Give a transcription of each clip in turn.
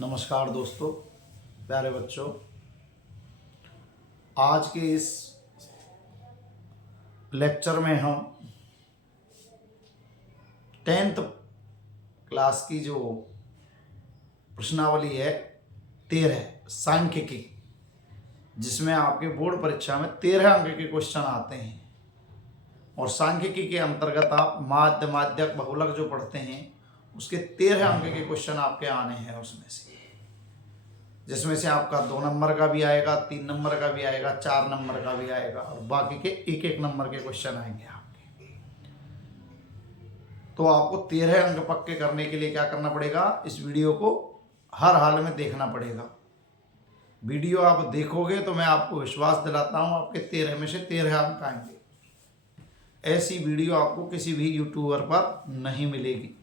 नमस्कार दोस्तों, प्यारे बच्चों। आज के इस लेक्चर में हम 10th क्लास की जो प्रश्नावली है 13 सांख्यिकी, जिसमें आपके बोर्ड परीक्षा में 13 अंक के क्वेश्चन आते हैं। और सांख्यिकी के अंतर्गत आप माध्य, माध्यक, बहुलक जो पढ़ते हैं उसके 13 अंक के क्वेश्चन आपके आने हैं उसमें से, जिसमें से आपका 2 नंबर का भी आएगा, 3 नंबर का भी आएगा, 4 नंबर का भी आएगा और बाकी के 1-1 नंबर के क्वेश्चन आएंगे आपके। तो आपको 13 अंक पक्के करने के लिए क्या करना पड़ेगा, इस वीडियो को हर हाल में देखना पड़ेगा। वीडियो आप देखोगे तो मैं आपको विश्वास दिलाता हूँ आपके 13 में से 13 अंक आएंगे। ऐसी वीडियो आपको किसी भी यूट्यूबर पर नहीं मिलेगी।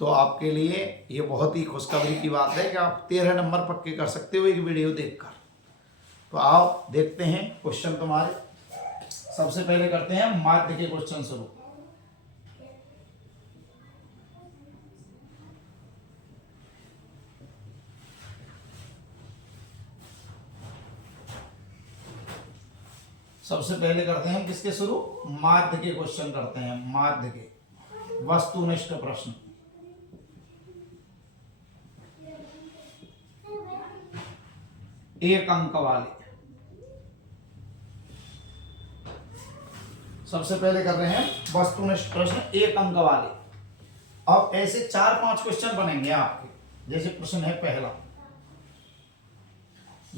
तो आपके लिए ये बहुत ही खुशखबरी की बात है कि आप 13 नंबर पक्के कर सकते हो एक वीडियो देखकर। तो आओ देखते हैं क्वेश्चन तुम्हारे। सबसे पहले करते हैं माध्य के क्वेश्चन शुरू। सबसे पहले करते हैं किसके शुरू, माध्य के क्वेश्चन करते हैं। माध्य के वस्तुनिष्ठ प्रश्न। एक अंक वाले। सबसे पहले कर रहे हैं वस्तुनिष्ठ प्रश्न एक अंक वाले। अब ऐसे 4-5 क्वेश्चन बनेंगे आपके। जैसे प्रश्न है पहला,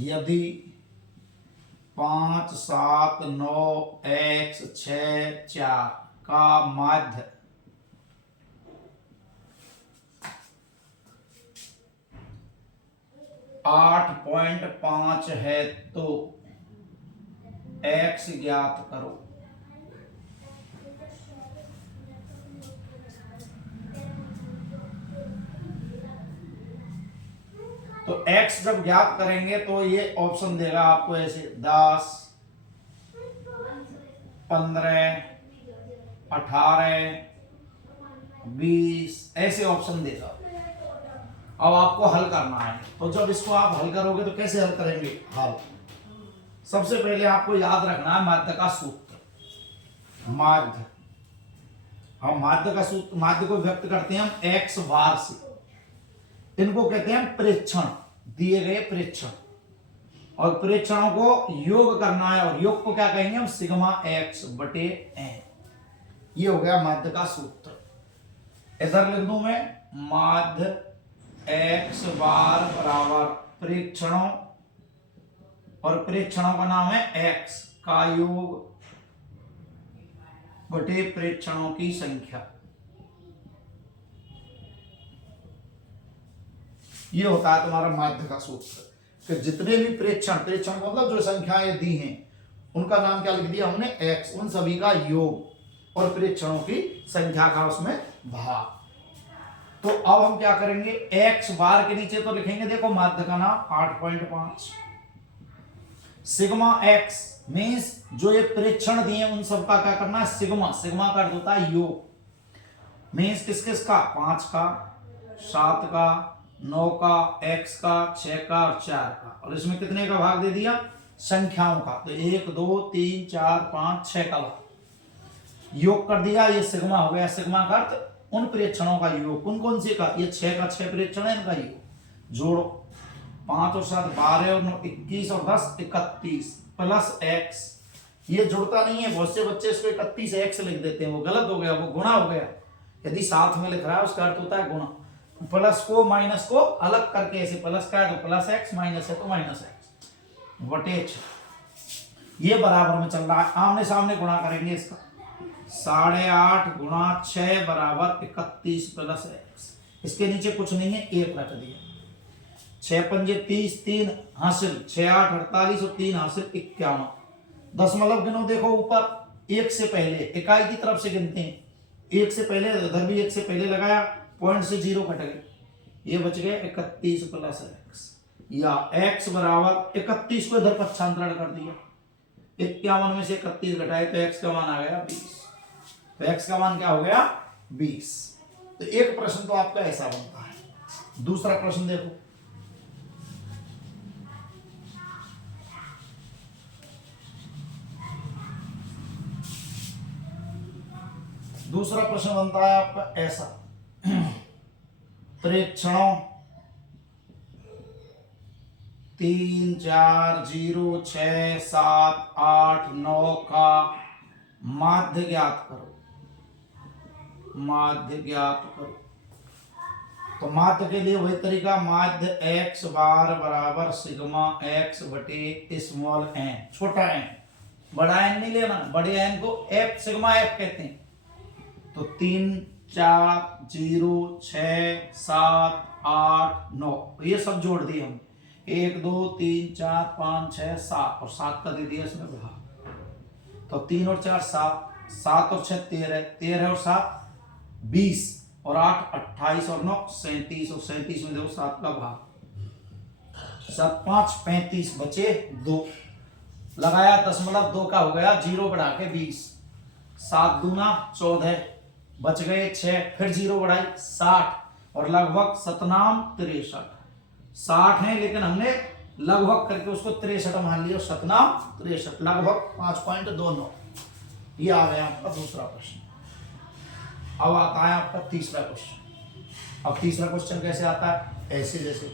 यदि 5, 7, 9, x, 6, 4 का माध्य 8.5 है तो x ज्ञात करो। तो x जब ज्ञात करेंगे तो ये ऑप्शन देगा आपको ऐसे 10, 15, 18, 20 ऐसे ऑप्शन देगा। अब आपको हल करना है। तो जब इसको आप हल करोगे तो कैसे हल करेंगे हल, सबसे पहले आपको याद रखना है माध्य का सूत्र। माध्य, हम माध्य का सूत्र, माध्य को व्यक्त करते हैं हम x बार से। इनको कहते हैं प्रेक्षण, दिए गए प्रेक्षण। और प्रेक्षणों को योग करना है और योग को क्या कहेंगे हम, सिग्मा x बटे n। ये हो गया माध्य का सूत्र। इधर लिख दूं मैं, माध्य x बार बराबर प्रेक्षणों, और प्रेक्षणों का नाम है x का योग बटे प्रेक्षणों की संख्या। ये होता है तुम्हारा माध्य का सूत्र कि जितने भी प्रेक्षण, प्रेक्षण मतलब जो संख्याएं दी हैं उनका नाम क्या लिख दिया हमने, x, उन सभी का योग और प्रेक्षणों की संख्या का उसमें भाग। तो अब हम क्या करेंगे, x बार के नीचे तो लिखेंगे, देखो माध्य का नाम 8.5, सिग्मा x मीन्स जो ये प्रेक्षण दिए उन सब का क्या करना है, सिग्मा, सिग्मा का अर्थ होता है योग। मीन्स किस किस का, 5 का, 7 का, 9 का, x का, 6 का और 4 का। और इसमें कितने का भाग दे दिया, संख्याओं का। तो 1, 2, 3, 4, 5, 6 का भाग योग कर दिया। ये सिग्मा हो गया। सिग्मा का अर्थ उन प्रेक्षणों का योग। कौन कौन से का, ये 6 का 6 प्रेक्षण है, इनका योग जोड़ो। 5 और 7 12 और 9 21 और 10 31 प्लस x। ये जुड़ता नहीं है, बहुत से बच्चे इसको 31x लिख देते हैं, वो गलत हो गया, वो गुणा हो गया। यदि साथ में लिख रहा है उसका अर्थ होता है गुणा। प्लस को माइनस को अलग करके ऐसे प्लस का है तो प्लस x, माइनस है तो माइनस x बटे 6। ये बराबर में चल रहा है, आमने सामने गुणा करेंगे इसका। 8.5 गुणा 6 बराबर 31 प्लस x। इसके नीचे कुछ नहीं है, 1 रख दिया। 6 पंजे 30, 3 हासिल, 6 8 48 और 3 हासिल 51। दशमलव गिनो, देखो ऊपर 1 से पहले इकाई की तरफ से गिनते हैं। 1 से पहले, इधर भी 1 से पहले लगाया, पॉइंट से 0 कट गए, ये बच गए 31 प्लस x। या x बराबर 31 को इधर पक्षांतरण कर दिया, 51 में से 31 घटाए तो x का मान आ गया 20। तो x का मान क्या हो गया, 20। तो एक प्रश्न तो आपका ऐसा बनता है। दूसरा प्रश्न देखो, दूसरा प्रश्न बनता है आपका ऐसा, प्रेक्षणों 3, 4, 0, 6, 7, 8, 9 का माध्य ज्ञात करो, माध्य ज्ञात करो। तो माध्य के लिए वही तरीका, माध्य x बार बराबर सिग्मा x बटे स्मॉल n, छोटा n, बड़ा n नहीं लेना, बड़े n को f सिग्मा f कहते हैं। तो 3, 4, 0, 6, 7, 8, 9 ये सब जोड़ दिए हम, 1, 2, 3, 4, 5, 6, 7 और 7 का दे दिया इसमें भाग। तो 3 और 4 7, 7 और 6 13, 13 और 7 20 और 8 28 और 9 37 और 37 में देखो 7 का भाग, 7 5 35 बचे 2, लगाया दशमलव 2 का हो गया, 0 बढ़ा के 20, 7 दूना 14, बच गए 6, फिर 0 बढ़ाई 60 और लगभग 67 60 है, लेकिन हमने लगभग करके उसको 63 मान लिया, 67 लगभग 5.29। ये आ गया आपका दूसरा प्रश्न। अब आता है आपका तीसरा क्वेश्चन। अब तीसरा क्वेश्चन कैसे आता है, ऐसे जैसे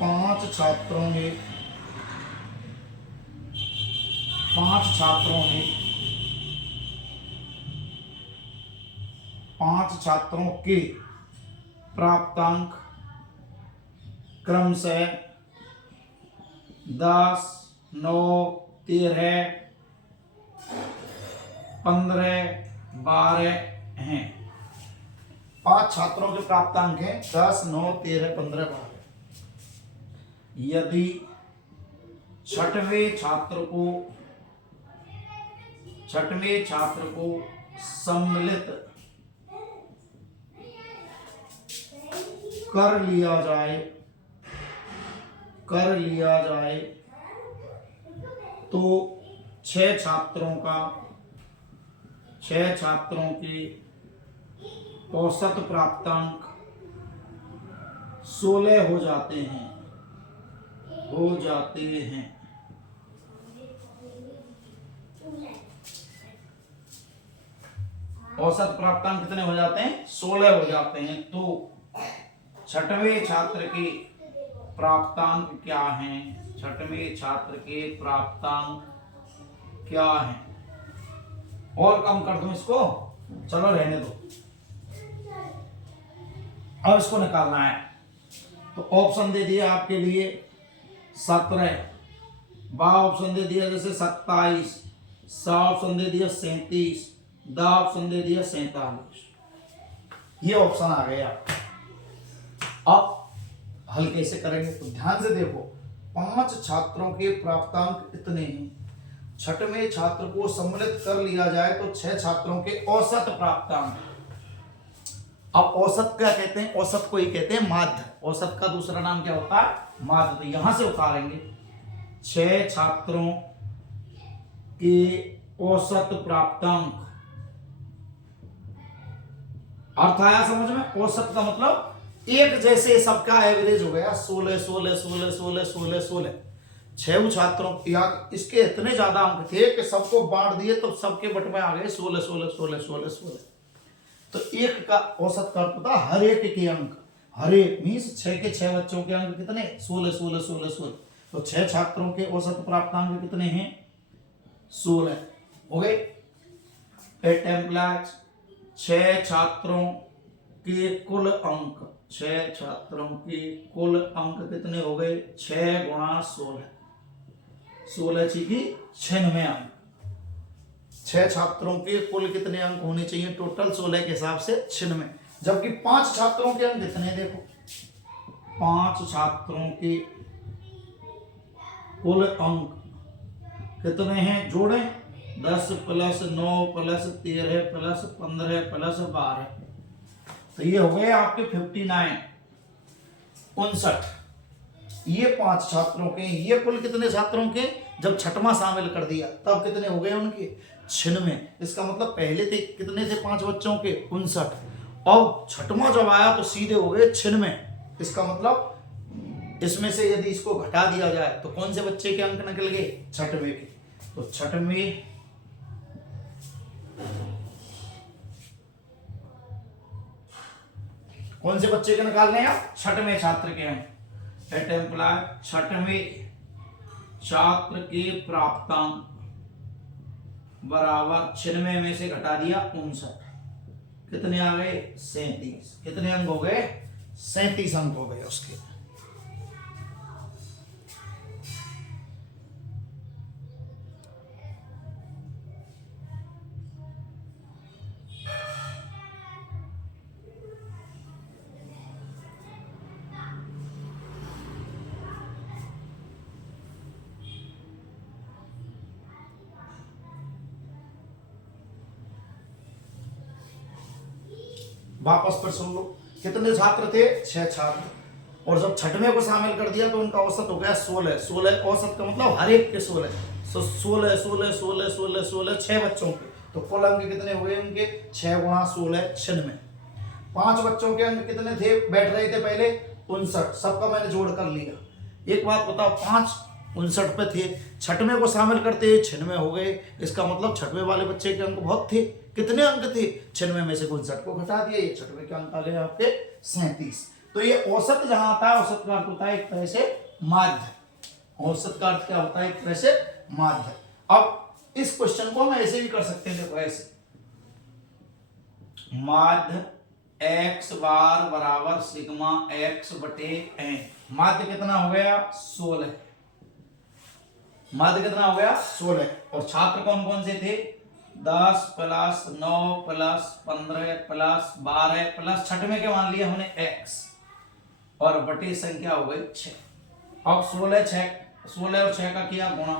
5 छात्रों के प्राप्तांक क्रमशः 10, 9, 13, 15, 12 हैं। 5 छात्रों के प्राप्तांक हैं 10, 9, 13, 15, 12। यदि छठवें छात्र को सम्मिलित कर लिया जाए तो 6 छात्रों के औसत प्राप्तांक 16 हो जाते हैं। औसत प्राप्तांक कितने हो जाते हैं, 16 हो जाते हैं। तो छठवें छात्र के प्राप्तांक क्या हैं, छठवें छात्र के प्राप्तांक क्या हैं, और कम कर दूं इसको, चलो रहने दो, अब इसको निकालना है। तो ऑप्शन दे दिया आपके लिए 17, बा ऑप्शन दे दिया जैसे 27, सा ऑप्शन दे दिया 37, दा ऑप्शन दे दिया 47, ये ऑप्शन आ गया। अब हल कैसे करेंगे, तो ध्यान से देखो, 5 छात्रों के प्राप्तांक इतने हैं, छठवें छात्र को सम्मिलित कर लिया जाए तो 6 छात्रों के औसत प्राप्तांक। अब औसत क्या कहते हैं, औसत को ही कहते हैं माध्य, औसत का दूसरा नाम क्या होता है, माध्य। तो यहां से उतारेंगे 6 छात्रों के औसत प्राप्तांक, अर्थ आया समझ में। औसत का मतलब एक जैसे सबका एवरेज हो गया, 16 16 16 16 16 16। 6 छात्रों या इसके इतने ज्यादा अंक थे कि सबको बांट दिए तो सबके बट में आ गए 16 16 16 16 16। तो एक का औसत का अर्थ होता है हर एक के अंक, हर एक मीन्स 6 के 6 बच्चों के अंक कितने, 16 16 16 16। तो 6 छात्रों के औसत प्राप्तांक कितने हैं, 16 हो गए। इट एम्प्लाइज 6 छात्रों के कुल अंक, 6 छात्रों के कुल अंक कितने हो गए, 6 गुणा 16, 16 की 96 अंक। 6 छात्रों के कुल कितने अंक होने चाहिए, टोटल 16 के हिसाब से 96, जबकि 5 छात्रों के अंक कितने, देखो 5 छात्रों के कुल अंक कितने हैं, जोड़ें 10 + 9 + 13 + 15 + 12, तो ये हो गए आपके 59 59। ये 5 छात्रों के, ये कुल कितने छात्रों के, जब छठवां शामिल कर दिया तब कितने हो गए उनके, 96। इसका मतलब पहले थे कितने थे 5 बच्चों के, 59, और छठवां जब आया तो सीधे हो गए 96। इसका मतलब इसमें से यदि इसको घटा दिया जाए तो कौन से बच्चे के अंक निकल गए? छठवें के। तो छठवें कौन से बच्चे के निकालने हैं? छठवें छात्र के अंक। एट एम्प्लॉय छठवें छात्र के प्राप्तांक बराबर 96 में से घटा दिया 59। कितने आ गए? 37। कितने अंक हो गए? 37 अंक हो गए उसके। वापस पर सुन लो, कितने छात्र थे? 6 छात्र। और जब छठवें को शामिल कर दिया तो उनका औसत हो गया 16। 16 औसत का मतलब हर एक के 16। 16 16 16 16 16 6 बच्चों के, तो कुल अंक कितने हुए उनके? 6 गुणा 16 96। 5 बच्चों के अंक कितने थे बैठ रहे थे पहले? 59। सबका मैंने जोड़ कर लिया। एक बात बताओ, 5 59 पे थे, छठवें को शामिल करते 96 हो गए। इसका मतलब छठवें वाले बच्चे के अंक बहुत थे। कितने अंक थे? 96 में से 59 को घटा दिया, ये छठवें के अंक आ गए आपके 37। तो ये औसत जहां आता है, औसत का अर्थ होता है एक तरह से माध्य। औसत का अर्थ क्या होता है? एक तरह से माध्य। अब इस क्वेश्चन को हम ऐसे भी कर सकते हैं, देखो ऐसे, माध्य x बार बराबर सिग्मा x बटे n। माध्य कितना हो गया? 16। माध्य कितना हो गया? 16। और छात्र कौन कौन से थे? 10 प्लस 9 प्लस 15 प्लस 12 प्लस छठवें के मान लिया हमने x, और बटे संख्या हो गई 6। अब 16 और 6 का किया गुणा,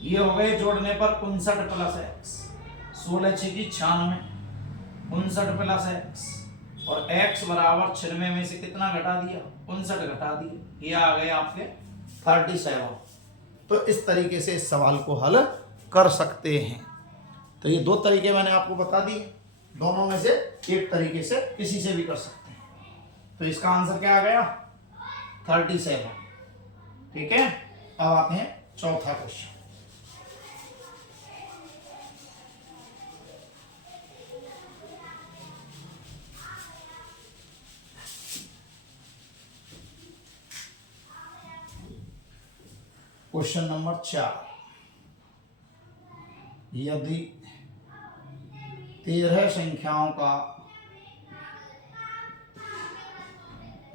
ये हो गए जोड़ने पर 59 प्लस x। 16 6 की 96, 59 प्लस x, और x बराबर 96 में से कितना घटा दिया? 59 घटा दिए, ये आ गए आपके 37। तो इस तरीके से इस सवाल को हल कर सकते हैं। तो ये 2 तरीके मैंने आपको बता दिए, दोनों में से एक तरीके से किसी से भी कर सकते हैं। तो इसका आंसर क्या आ गया? 37। ठीक है, अब आते हैं चौथा क्वेश्चन। Question number 4। यदि 13 संख्याओं का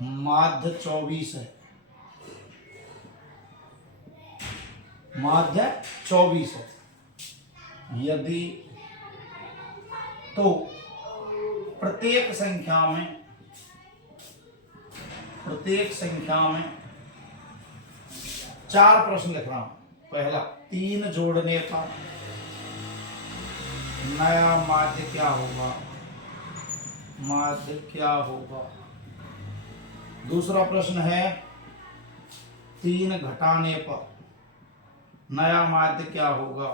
माध्य 24 है, माध्य 24 है, यदि तो प्रत्येक संख्या में 4 प्रश्न लिख रहा हूं। पहला, 3 जोड़ने पर नया माध्य क्या होगा? माध्य क्या होगा? दूसरा प्रश्न है, 3 घटाने पर नया माध्य क्या होगा?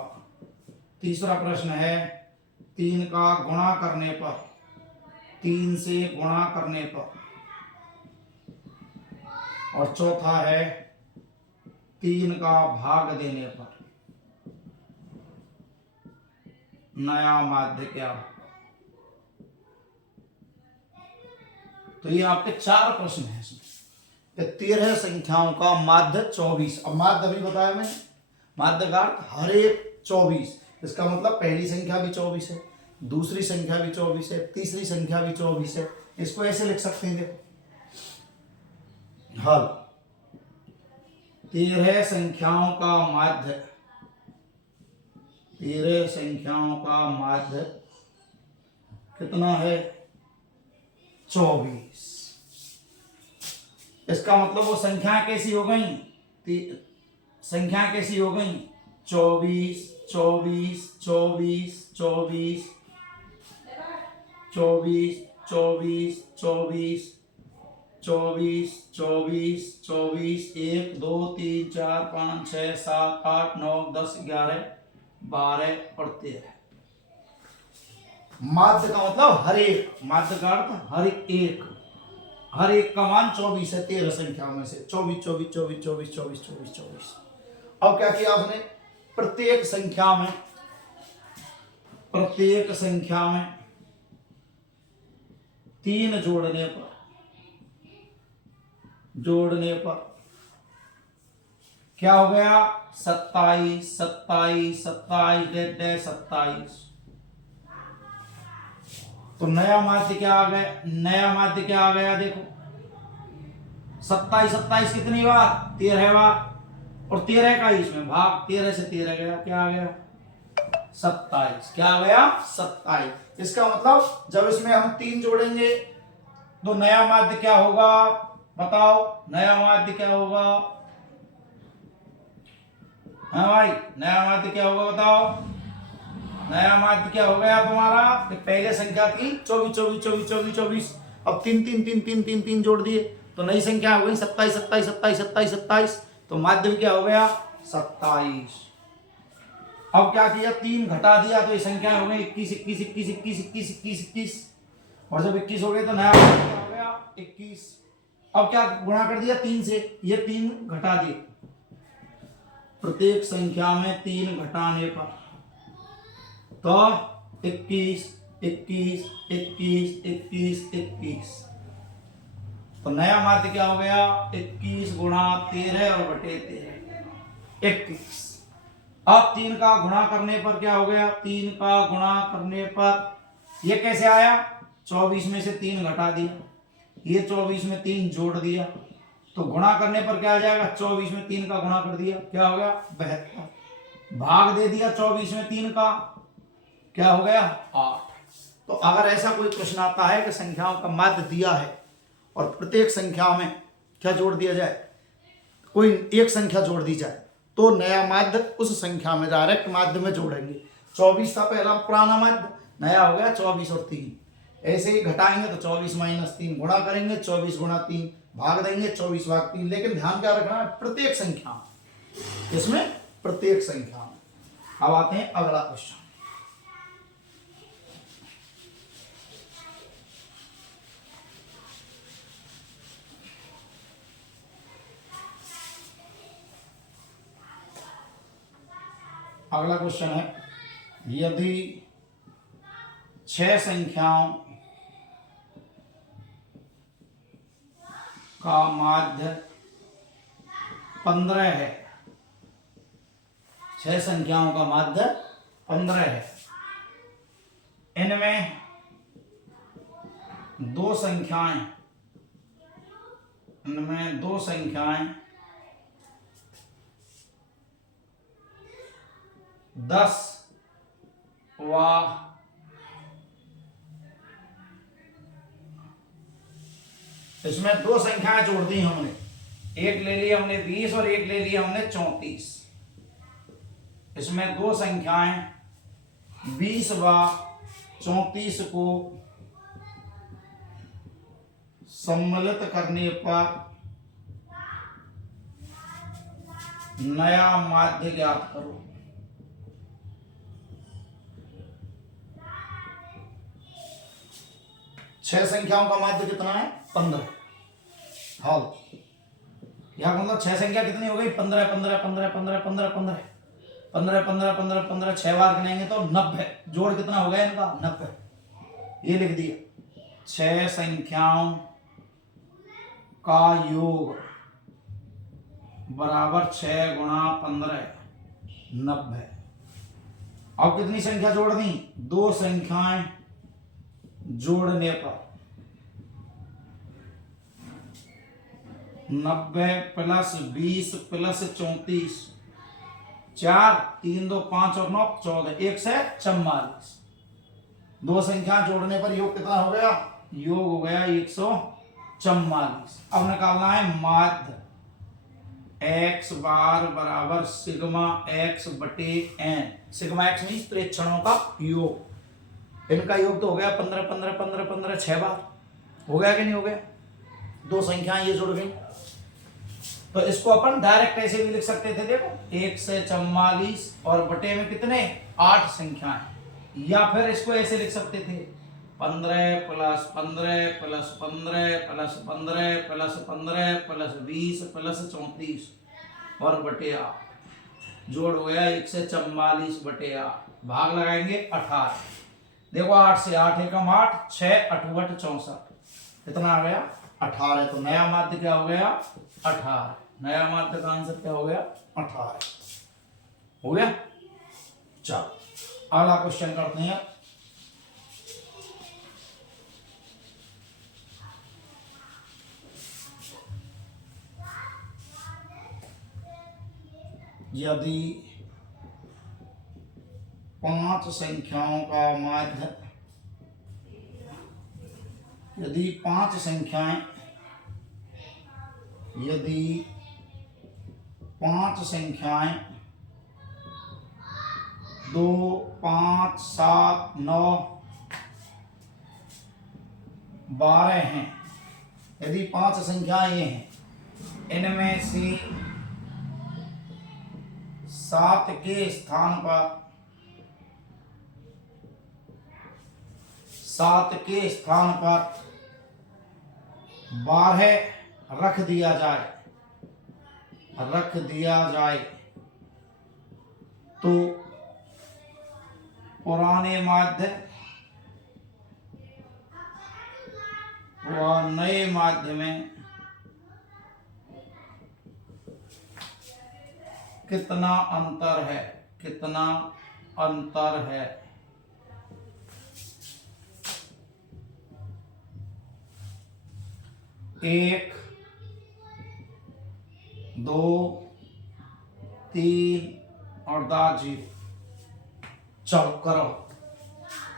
तीसरा प्रश्न है, 3 का गुणा करने पर, 3 से गुणा करने पर, और चौथा है 3 का भाग देने पर नया माध्य क्या होगा? तो ये आपके 4 प्रश्न हैं इसमें। 13 संख्याओं का माध्य 24। अब माध्य अभी बताया मैंने, माध्य का अर्थ हर एक 24। इसका मतलब पहली संख्या भी 24 है, दूसरी संख्या भी 24 है, तीसरी संख्या भी 24 है। इसको ऐसे लिख सकते हैं, देखो, हल 13 संख्याओं का माध्य, 13 संख्याओं का माध्य कितना है? 24। इसका मतलब वो संख्या कैसी हो गई? संख्या कैसी हो गई? 24 24 24 24 24 24 24 24 24 24 1 2 3 4 5 6 7 8 9 10 11 12 और 13। माध्य का मतलब हर एक, माध्य का अर्थ हर एक, हर एक का मान 24 है 13 संख्याओं में से, 24 24 24 24 24 24 24। अब क्या किया उसने, प्रत्येक संख्या में, प्रत्येक संख्या में 3 जोड़ने पर, जोड़ने पर क्या हो गया, 27 27 27 27। तो नया माध्य क्या आ गया, नया माध्य क्या आ गया, देखो 27 27 कितनी बार, 13 बार, और 13 का इसमें भाग, 13 से 13 गया, क्या आ गया 27, क्या आ गया 27। इसका मतलब जब इसमें हम 3 जोड़ेंगे तो नया माध्य क्या होगा, बताओ नया माध्य क्या होगा, हाँ भाई नया माध्य क्या होगा बताओ, नया माध्य क्या हो गया तुम्हारा, पहले संख्या थी 24 24 24 24 24, अब 3 3 3 3 3 3 जोड़ दिए तो नई संख्या हो गई 27 27 27 27 27, तो माध्य क्या हो गया 27। अब क्या किया, 3 घटा दिया तो ये संख्या हो गई 21 21 21 21 21 21 21, और जब 21 हो गए तो नया माध्य क्या हो गया 21। अब क्या गुणा कर दिया 3 से, ये 3 घटा दिए, प्रत्येक संख्या में 3 घटाने पर तो 21 21 21 21 21, तो नया माध्य क्या हो गया 21 गुणा 13 और बटे 13 21। अब 3 का गुणा करने पर क्या हो गया, 3 का गुणा करने पर ये कैसे आया, 24 में से 3 घटा दिया, ये 24 में 3 जोड़ दिया, तो गुणा करने पर क्या आ जाएगा, 24 में 3 का गुणा कर दिया, क्या हो गया 72, भाग दे दिया 24 में 3 का, क्या हो गया 8। तो अगर ऐसा कोई प्रश्न आता है कि संख्याओं का माध्य दिया है और प्रत्येक संख्या में क्या जोड़ दिया जाए, कोई एक संख्या जोड़ दी जाए, तो नया माध्य उस संख्या में डायरेक्ट माध्य में जोड़ेंगे। 24 था पहला पुराना माध्य, नया हो गया 24 और 3, ऐसे ही घटाएंगे तो 24 माइनस 3, गुणा करेंगे 24 गुणा 3, भाग देंगे 24 भाग 3। लेकिन ध्यान क्या रखना है, प्रत्येक संख्या, इसमें प्रत्येक संख्या। अब आते हैं अगला क्वेश्चन। अगला क्वेश्चन है, यदि 6 संख्याओं का माध्य 15 है, 6 संख्याओं का माध्य 15 है, इनमें 2 संख्याएं, इनमें 2 संख्याएं 10 व 2 संख्याएं जोड़ दी हमने, एक ले ली हमने 20 और एक ले ली हमने 34। इसमें 2 संख्याएं 20 व 34 को सम्मिलित करने पर नया माध्य ज्ञात करो। छह संख्याओं का माध्य कितना है 15। हाल यहां मतलब 6 संख्या कितनी हो गई 15 15 15 15 15 15 15 15 15 15 6 बार गिनेंगे तो 90। जोड़ कितना हो गया इनका 90। ये लिख दिया 6 संख्याओं का योग बराबर 6 गुणा 15 90। अब कितनी संख्या जोड़ दी 2 संख्याएं जोड़ने पर 90 प्लस 20 प्लस 34 4 3 2 5 और 9 14 1 से 44। 2 संख्या जोड़ने पर योग कितना हो गया योग हो गया 144। अब निकालना है माध्य x बार बराबर सिग्मा x बटे n। सिग्मा x मीन्स प्रेक्षणों का योग। इनका योग तो हो गया 15 15 15 15 6 बार। हो गया कि नहीं हो गया। 2 संख्याएं ये जुड़ गई तो इसको अपन डायरेक्ट ऐसे भी लिख सकते थे। देखो 1 से 44 और बटे में कितने 8 संख्याएं। या फिर इसको ऐसे लिख सकते थे 15 plus 15 plus 15 plus 15 plus 15 plus 20 plus 34 और बटे 8 जोड़ हो गया 1 से 44 बटे 8 भाग लगाएंगे 18। देखो 8 से 8 एकम 8 6 8 64 कितना आ गया 18। तो नया माध्य क्या हो गया 18। नया माध्य का आंसर क्या हो गया 18 हो गया। चलो अगला क्वेश्चन करते हैं। यदि 5 संख्याओं का माध्य यदि 5 संख्याएं 2 5 7 9 12 हैं। यदि 5 संख्याएं ये हैं, इनमें से 7 के स्थान पर 12 रख दिया जाए तो पुराने माध्य व नए माध्य में कितना अंतर है। 1 2 3 और 0। चलो करो।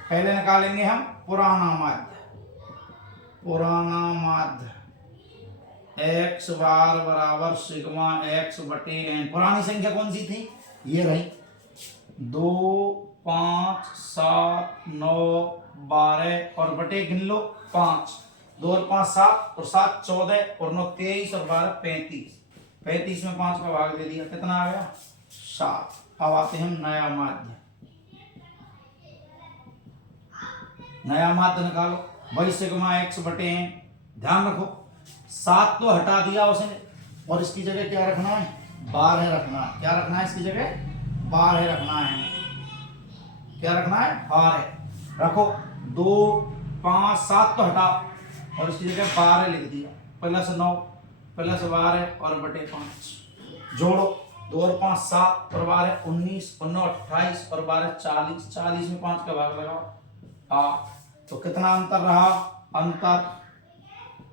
पहले निकालेंगे हम पुराना माध्य x बार बराबर सिग्मा x बटे n। पुरानी संख्या कौन सी थी, ये रही 2 5 7 9 12 और बटे गिन लो 5। 2 और 5 7 और 7 14 और 9 23 और 12 35। 35 में 5 का भाग दे दिया, कितना आ गया 7। अब आते हैं नया माध्य निकालो। वही सिग्मा x बटे n। ध्यान रखो 7 तो हटा दिया उसने और इसकी जगह क्या रखना है 12 रखना है। क्या रखना है इसकी जगह 12 रखना है। क्या रखना है 12 रखो। 2 5 7 तो हटा और इसकी जगह 12 लिख दिया प्लस 9 प्लस 12 और बटे 5 जोड़ो। 2 और 5 7 और 12 19 और 9 28 और 12 40। 40 में 5 का भाग लगाओ 8। तो कितना अंतर रहा, अंतर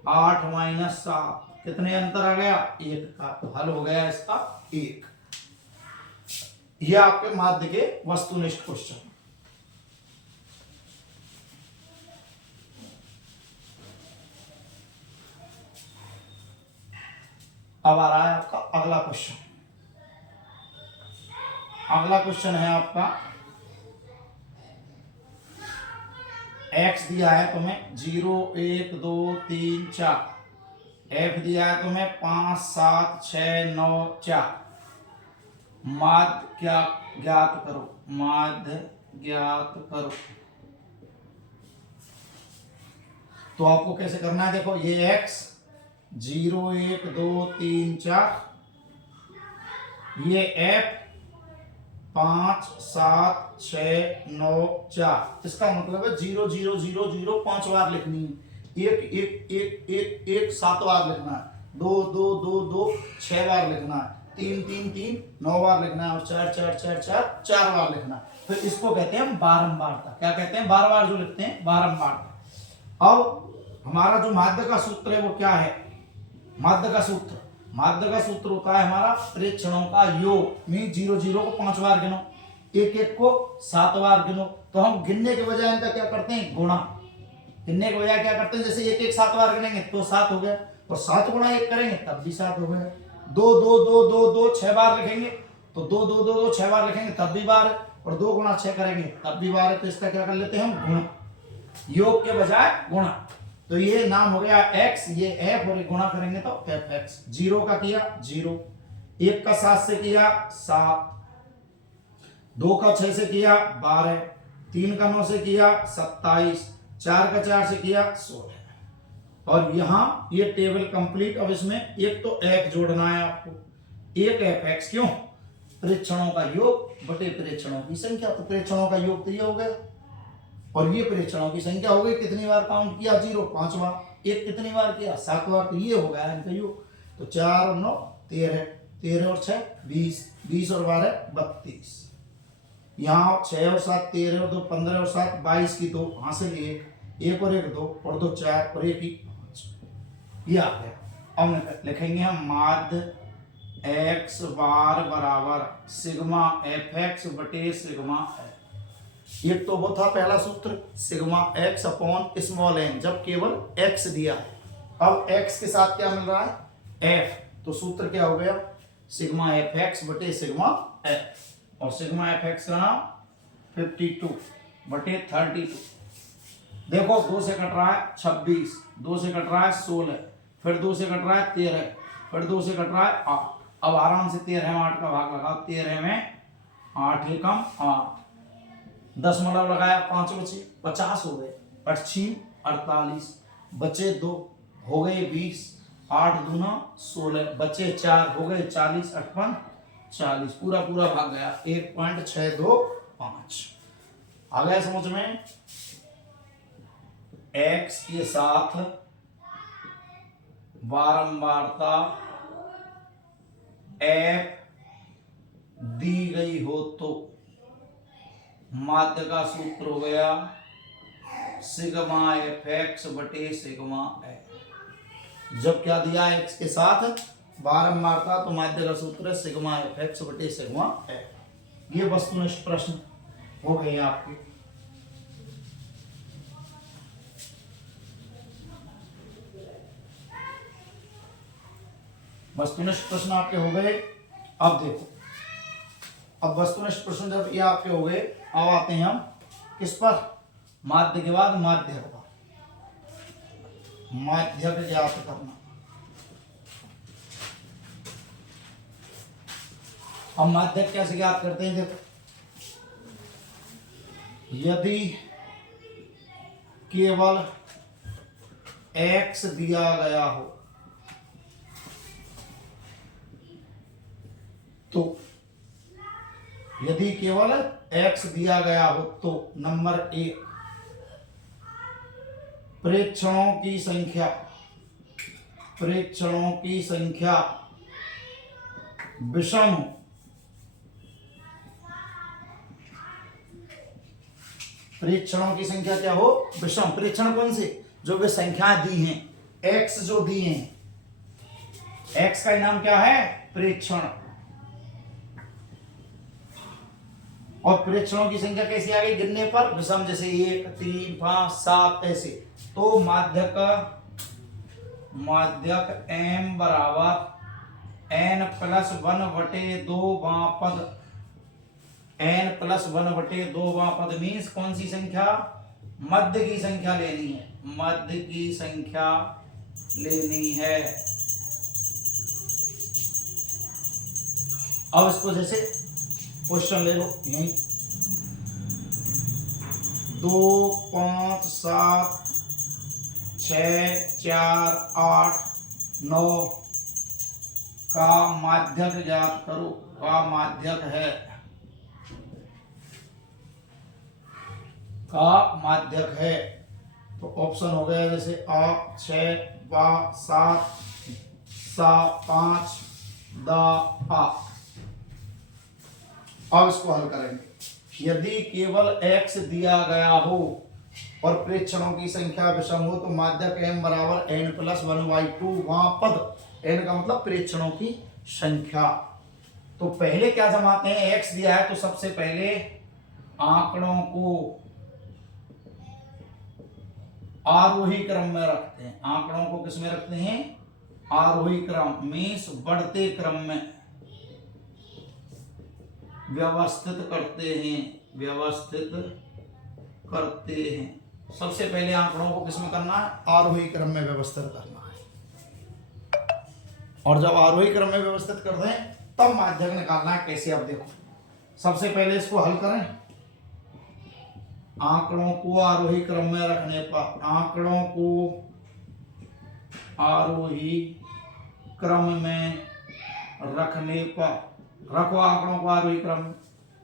8 माइनस 7 कितने अंतर आ गया 1 का। तो हल हो गया इसका 1। यह आपके माध्य के वस्तुनिष्ठ क्वेश्चन। अब आ रहा है आपका अगला क्वेश्चन। अगला क्वेश्चन है आपका x दिया है तुम्हें 0 1 2 3 4। f दिया है तुम्हें 5 7 6 9 4। माध्य क्या ज्ञात करो। तो आपको कैसे करना है, देखो ये x 0 1 2 3 4, ये f 5 7 6 9 4। इसका मतलब है 0 0 0 0 5 बार लिखनी है। 1 1 1 1 1 7 बार लिखना है। 2 2 2 2 6 बार लिखना है। 3 3 3 9 बार लिखना है और 4 4 4 4 4 बार लिखना है। तो इसको कहते हैं बारंबारता। क्या कहते हैं, बार बार जो लिखते हैं बारंबारता। अब हमारा जो माध्य का सूत्र है वो क्या है, माध्य का सूत्र होता है हमारा प्रेक्षणों का योग। मीन 0 0 को 5 बार गिनो, 1 1 को 7 बार गिनो। तो हम गिनने के बजाय इनका क्या करते हैं, गुणा। गिनने के बजाय क्या करते हैं, जैसे 1 1 7 बार गिनेंगे तो 7 हो गया, और 7 गुणा 1 करेंगे तब भी 7 हो गया। 2 2 2 2 2 6 बार लिखेंगे तो 2 2 2 2 6 बार लिखेंगे तब भी बार है, और 2 गुणा 6 करेंगे तब भी बार है। तो इसका क्या कर लेते हैं हम, गुणा। योग के बजाय गुणा। तो ये नाम हो गया x, ये f, और गुणा करेंगे तो fx। 0 का किया 0, 1 का 7 से किया 7, 2 का 6 से किया 12, 3 का 9 से किया 27, 4 का 4 से किया 16। और यहाँ ये टेबल कंप्लीट। अब इसमें एक तो एक जोड़ना है आपको, एक एफ एक्स, क्यों? प्रेक्षणों का योग बटे प्रेक्षणों की संख्या। तो प्रेक्षणों का योग तो ये हो गया और ये प्रेक्षणों की संख्या हो गई। कितनी बार काउंट किया? 0, 5 बार। एक कितनी बार किया? 7 बार। तो ये हो गया इनका योग। तो 4 और 9 13, 13 और 6 20, 20 और 12 32। यहाँ 6 और 7 13 और 2 15 और 7 22 की 2 हासिल 1 और 1 2 और 2 4 और 1 5। ये आ गया। अब लिखेंगे हम माध्य एक्स बार बराबर सिग्मा एफ एक्स बटे सिग्मा एफ। एक तो वो था पहला सूत्र sigma x upon small n, जब केवल एक्स दिया है। अब एक्स के साथ क्या मिल रहा है? एफ। तो सूत्र क्या हो गया? सिग्मा एफ एक्स बटे सिग्मा एफ। और सिग्मा एफ एक्स का नाम 52 बटे 32। देखो 2 से कट रहा है 26, 2 से कट रहा है 16, फिर 2 से कट रहा है 13, फिर 2 से कट रहा है 8। अब आराम से 13 में 8 का भाग लगाओ। 13 में 8 एकम 8, 10 मतलब लगाया 5 बचे 50 हो गए। 8 48 बचे 2 हो गए 20, 8 दूना 16 बचे 4 हो गए 40, 8 40, पूरा पूरा भाग गया 1.625। आ गया समझ में? x के साथ बारंबारता f दी गई हो तो माध्य का सूत्र हो गया सिग्मा एफ एक्स बटे सिग्मा एफ। जब क्या दिया है x के साथ बारंबारता तो माध्य का सूत्र है सिग्मा एफ एक्स बटे सिग्मा एफ। ये वस्तुनिष्ठ प्रश्न हो गए आपके। वस्तुनिष्ठ प्रश्न आपके हो गए। अब देखो, अब वस्तुनिष्ठ प्रश्न जब ये आपके हो गए, अब आते हैं हम किस पर? माध्य के बाद माध्यक पर। माध्यक ज्ञात करना। अब माध्यक कैसे ज्ञात करते हैं? देखो, यदि केवल x दिया गया हो तो, यदि केवल x दिया गया हो तो नंबर 1 प्रेक्षणों की संख्या, प्रेक्षणों की संख्या विषम हो। प्रेक्षणों की संख्या क्या हो? विषम। प्रेक्षण कौन से? जो वे संख्याएं दी हैं, x जो दी हैं, x का नाम क्या है? प्रेक्षण। और प्रेक्षणों की संख्या कैसी आ गई? गिनने पर विषम, जैसे 1 3 5 7 ऐसे। तो माध्यक m बराबर n प्लस 1 बटे 2 बापद, n प्लस 1 बटे 2 बापद मीन्स कौन सी संख्या? मध्य की संख्या लेनी है, मध्य की संख्या लेनी है। अब इसको जैसे क्वेश्चन ले लो, यही 2 5 7 6 4 8 9 का माध्यक ज्ञात करो। का माध्यक है, का माध्यक है। तो ऑप्शन हो गया जैसे 8 6 7 5 8। अब इसको हल करेंगे। यदि केवल x दिया गया हो और प्रेक्षणों की संख्या विषम हो तो माध्यक m बराबर n प्लस 1/2। वहां पद n का मतलब प्रेक्षणों की संख्या। तो पहले क्या जमाते हैं? x दिया है तो सबसे पहले आंकड़ों को आरोही क्रम में रखते हैं। आंकड़ों को किस में रखते हैं? आरोही क्रम, मीन्स बढ़ते क्रम में व्यवस्थित करते हैं, व्यवस्थित करते हैं। सबसे पहले आंकड़ों को किसमें करना है? आरोही क्रम में व्यवस्थित करना है। और जब आरोही क्रम में व्यवस्थित कर दें तब माध्यक निकालना है। कैसे? अब देखो, सबसे पहले इसको हल करें। आंकड़ों को आरोही क्रम में रखने पर, आंकड़ों को आरोही क्रम में रखने पर, रखो आंकड़ों को आरोही क्रम में।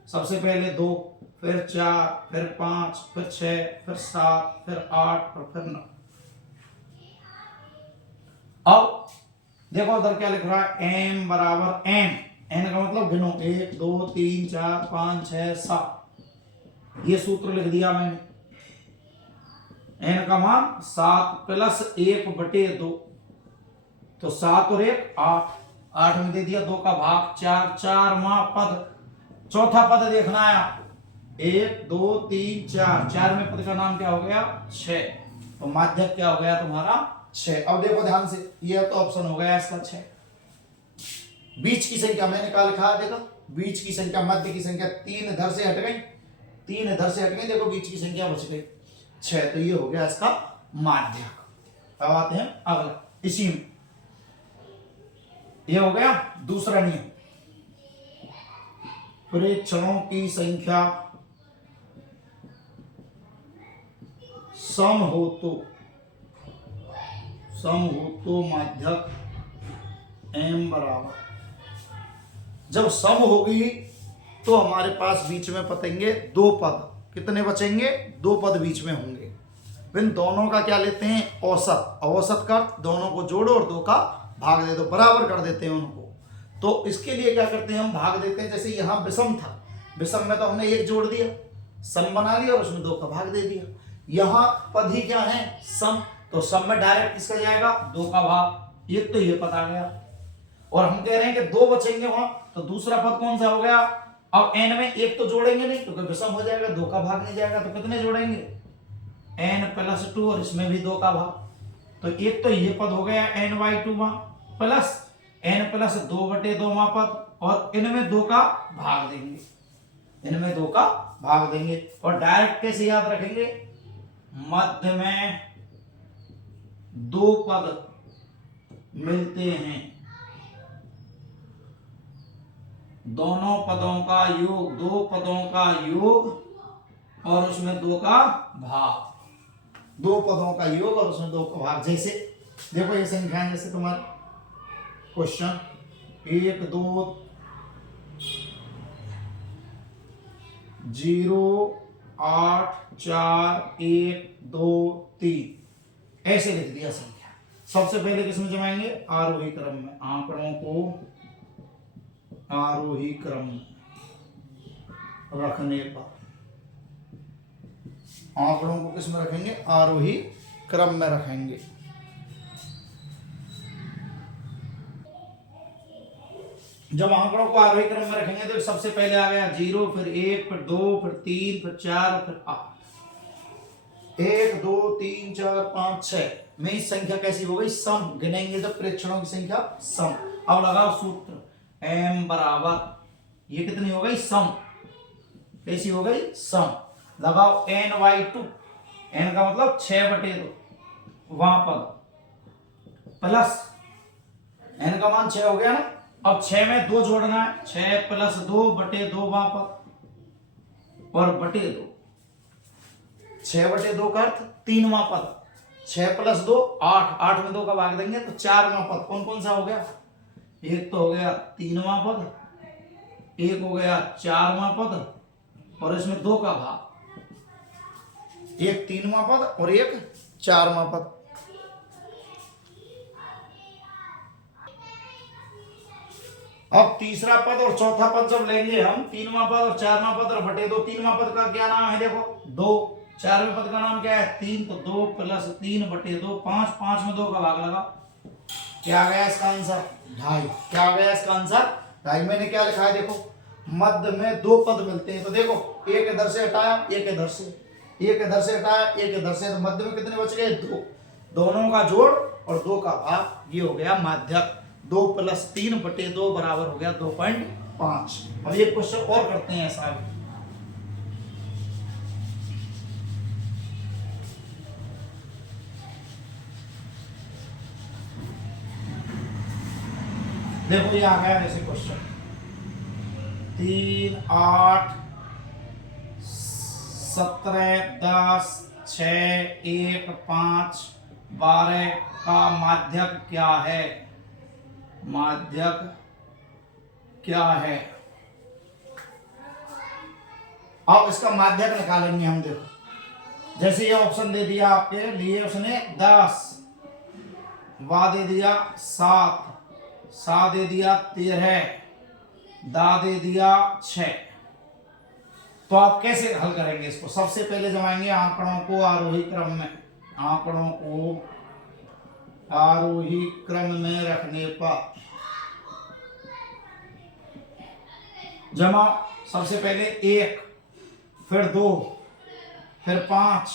सबसे पहले 2, फिर 4, फिर 5, फिर 6, फिर 7, फिर 8 और फिर 9। अब देखो उधर क्या लिख रहा है, m बराबर n, n का मतलब गिनो 1 2 3 4 5 6 7, ये सूत्र लिख दिया मैंने। n का मान 7 प्लस 1/2, तो 7 और 1 8, 8 में दे दिया 2 का भाग 4, 4वां पद, चौथा पद देखना है आप, 1 2 3 4, 4वें पद का नाम क्या हो गया 6, तो माध्यक क्या हो गया तुम्हारा 6। अब देखो ध्यान से, ये तो ऑप्शन हो गया इसका 6। बीच की संख्या मैंने कहा लिखा है, देखो बीच की संख्या, मध्य की संख्या 3 इधर से हट गई, 3 इधर से हट गई, देखो बीच की संख्या बच गई 6, तो ये हो गया इसका माध्यक। अब आते हैं अगला, इसी में ये हो गया दूसरा नियम, प्रेक्षणों की संख्या सम हो तो माध्यक m बराबर, जब सम होगी तो हमारे पास बीच में बचेंगे 2 पद, कितने बचेंगे 2 पद बीच में होंगे। इन दोनों का क्या लेते हैं औसत, औसत का दोनों को जोड़ो और 2 का भाग दे दो, बराबर कर देते हैं उनको। तो इसके लिए क्या करते हैं हम, भाग देते हैं। जैसे यहाँ विषम था, विषम में तो हमने 1 जोड़ दिया, सम बना लिया और उसमें 2 का भाग दे दिया। यहाँ पद ही क्या है सम, तो सम में डायरेक्ट किसका जाएगा 2 का भाग, एक तो ये पता गया। और हम कह रहे हैं कि 2 बचेंगे वहां, तो दूसरा पद कौन सा हो गया, अब n में 1 तो जोड़ेंगे नहीं क्योंकि विषम हो जाएगा, 2 का भाग नहीं जाएगा, तो कितने जोड़ेंगे n+2 और इसमें भी 2 का भाग, तो एक तो ये पद हो गया n/2 प्लस n+2/2 पद, और इनमें 2 का भाग देंगे, इनमें 2 का भाग देंगे। और डायरेक्ट कैसे याद रखेंगे, मध्य में 2 पद मिलते हैं, दोनों पदों का योग, 2 पदों का योग और उसमें 2 का भाग, 2 पदों का योग और उसमें 2 का भाग। जैसे देखो ये संख्याएं, जैसे तुम्हारा क्वेश्चन 1 2 0 8 4 1 2 3 ऐसे लिख दिया संख्या। सबसे पहले किसमें जमाएंगे, आरोही क्रम में, आंकड़ों को आरोही क्रम रखने पर, आंकड़ों को किसमें रखेंगे, आरोही क्रम में रखेंगे। जब आंकड़ों को आरोही क्रम में रखेंगे तो सबसे पहले आ गया 0, फिर 1, फिर 2, फिर 3, फिर 4, फिर 8। 1 2 3 4 5 6 में इस संख्या कैसी हो गई सम, गिनेंगे जब प्रेक्षणों की संख्या सम। अब लगाओ सूत्र, m बराबर, ये कितनी हो गई सम, कैसी हो गई सम, लगाओ n/2, n का मतलब 6/2 वहां पद, प्लस n का मान 6 हो गया ना, अब 6 में 2 जोड़ना है, 6 + 2/2 वहां पद और /2, 6/2 का अर्थ 3वां पद, 6 + 2 8, 8 में 2 का भाग देंगे तो 4वां पद कौन कौन सा हो गया, एक तो हो गया 3वां पद, एक हो गया 4वां पद और इसमें 2 का भाग, एक 3वां पद और एक 4वां पद। अब तीसरा पद और चौथा पद जब लेंगे हम, 3वां पद और 4वां पद और /2, 3वां पद का क्या नाम है देखो 2, 4वें पद का नाम क्या है 3, तो 2 + 3/2 5, 5 में 2 का भाग लगा, क्या आ गया इसका आंसर 2.5। क्या आ गया इसका आंसर 2.5। मैंने क्या लिखा है देखो, मध्य में 2 पद मिलते हैं, तो देखो एक इधर से हटाया, एक इधर से, एक इधर से हटाया, एक इधर से, तो मध्य में कितने बच गए 2, दोनों का जोड़ और 2 का भाग, ये हो गया माध्यक। 2 + 3/2 बराबर हो गया 2.5। अब ये क्वेश्चन और करते हैं ऐसा, देखो ये आ गया ऐसे क्वेश्चन 3 8 17, 10, 6, 1, 5, 12 का माध्यक क्या है? माध्यक क्या है? अब इसका माध्यक निकालेंगे हम। देखो जैसे ये ऑप्शन दे दिया आपके लिए उसने 10, वा दे दिया 7, सा दे दिया 13, दा दे दिया 6। तो आप कैसे हल करेंगे इसको? सबसे पहले जमाएंगे आंकड़ों को आरोही क्रम में। आंकड़ों को आरोही क्रम में रखने पर जमा सबसे पहले 1, फिर 2, फिर 5,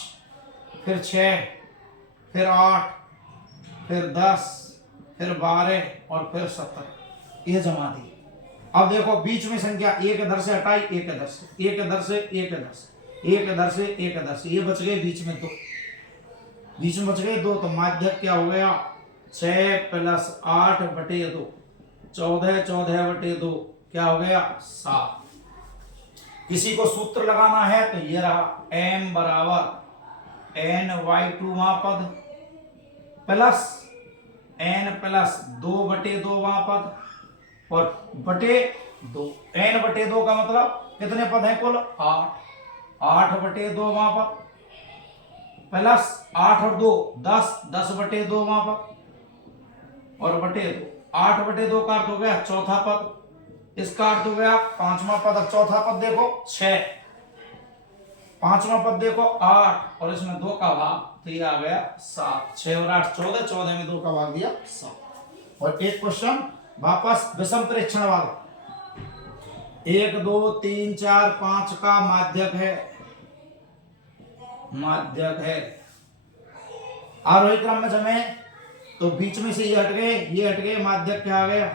फिर 6, फिर 8, फिर 10, फिर 12 और फिर 17। ये जमा दी। अब देखो बीच में संख्या एक इधर से हटाई, एक इधर से, एक इधर से, एक इधर से, एक इधर से, एक इधर से, ये बच गए बीच में 2। बीच में बच गए 2, तो माध्यक क्या हो गया? 6 + 8 बटे 2, 14, 14 बटे 2 क्या हो गया? 7। किसी को सूत्र लगाना है तो ये रहा, m बराबर n/2 वहां पद प्लस n + 2 बटे 2 वहां पद और बटे 2। n बटे 2 का मतलब कितने पद हैं कुल? 8। 8 बटे 2 वहां पर प्लस 8 और 2 10, 10 बटे 2 वहां पर और बटे 2। 8 बटे 2 का अर्थ हो गया चौथा पद, इसका अर्थ हो गया पांचवा पद। अब चौथा पद देखो 6, पांचवा पद देखो 8 और इसमें 2 का भाग, तो ये आ गया 7। 6 और 8 14, 14 में 2 का भाग दिया 7। और एक क्वेश्चन वापस विषम प्रेक्षण वाला, 1, 2, 3, 4, 5 का माध्यक है। माध्यक है आरोही क्रम में जमे तो बीच में से ये हट गए, ये हट गए, माध्यक क्या आ गया?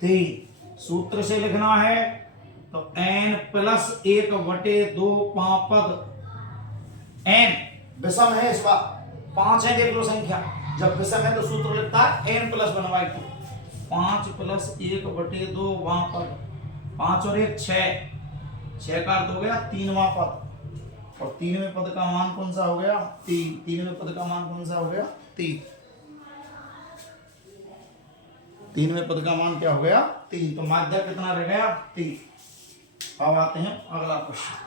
3। सूत्र से लिखना है तो n + 1 बटे 2 पद। n विषम है, इस बार 5 है, देख लो संख्या। जब विषम है तो सूत्र लिखता है n + 1/2। 5 + 1 बटे 2 वहां पद, 5 और 1 6, 6 का अर्थ हो गया 3वां पद। और 3वें पद का मान कौन सा हो गया? 3। 3वें पद का मान कौन सा हो गया? 3। 3वें पद का मान क्या हो गया? 3। तो माध्यक कितना रह गया? 3। अब आते हैं अगला क्वेश्चन।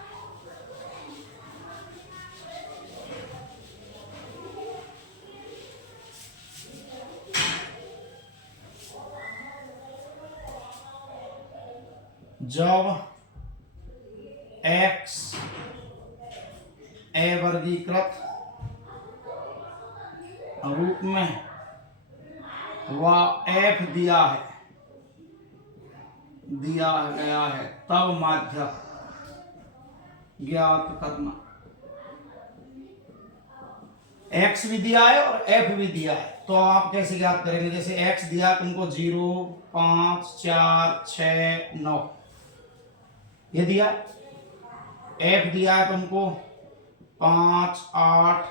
जब x अवर्गीकृत रूप में व f दिया गया है तब माध्यक ज्ञात करना। x भी दिया है और f भी दिया है, तो आप कैसे ज्ञात करेंगे? जैसे x दिया तुमको 0, 5, 4, 6, 9 ये दिया। f दिया है तुमको 5, 8,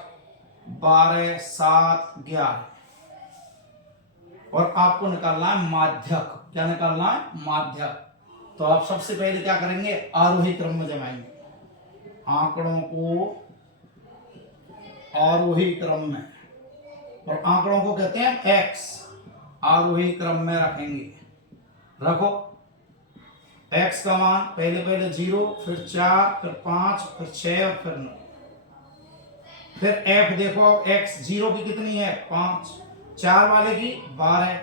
12, 7, 11 और आपको निकालना है माध्यक। क्या निकालना है? माध्यक। तो आप सबसे पहले क्या करेंगे? आरोही क्रम में जमाएंगे आंकड़ों को आरोही क्रम में, और आंकड़ों को कहते हैं x। आरोही क्रम में रखेंगे। रखो x का मान पहले 0, फिर 4, फिर 5, फिर 6 और फिर 9। फिर f देखो, अब x 0 की कितनी है? 5, 4 वाले की 12,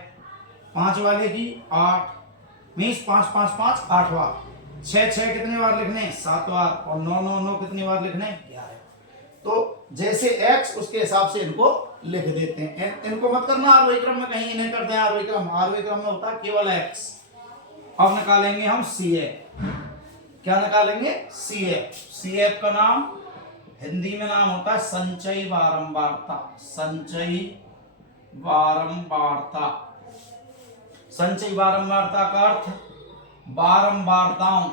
5 वाले की 8, मीन्स 5, 5, 5 8 बार, 6, 6 कितनी बार लिखने? 7 बार, और 9, 9, 9 कितनी बार लिखने? 11। तो जैसे x उसके हिसाब से इनको लिख देते हैं। इनको मत करना आरोही क्रम में, कहीं नहीं करते हैं आरोही क्रम। आरोही क्रम में होता है केवल x। अब निकालेंगे हम CF। क्या निकालेंगे? CF। CF का नाम हिंदी में नाम होता है संचयी बारंबारता। संचयी बारंबारता। संचयी बारंबारता का अर्थ बारंबारताओं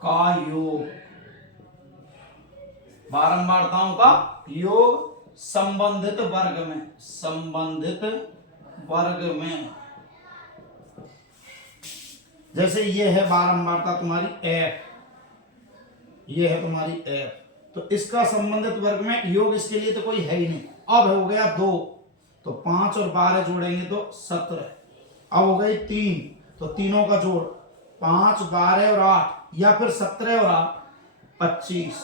का योग। बारंबारताओं का योग संबंधित वर्ग में। संबंधित वर्ग में। जैसे ये है बारंबारता तुम्हारी f, ये है तुम्हारी एफ। तो इसका संबंधित वर्ग में योग इसके लिए तो कोई है ही नहीं। अब हो गया 2, तो 5 और 12 जोड़ेंगे तो 17। अब हो गई 3, तो तीनों का जोड़ 5, 12 और 8, या फिर 17 और 8 25।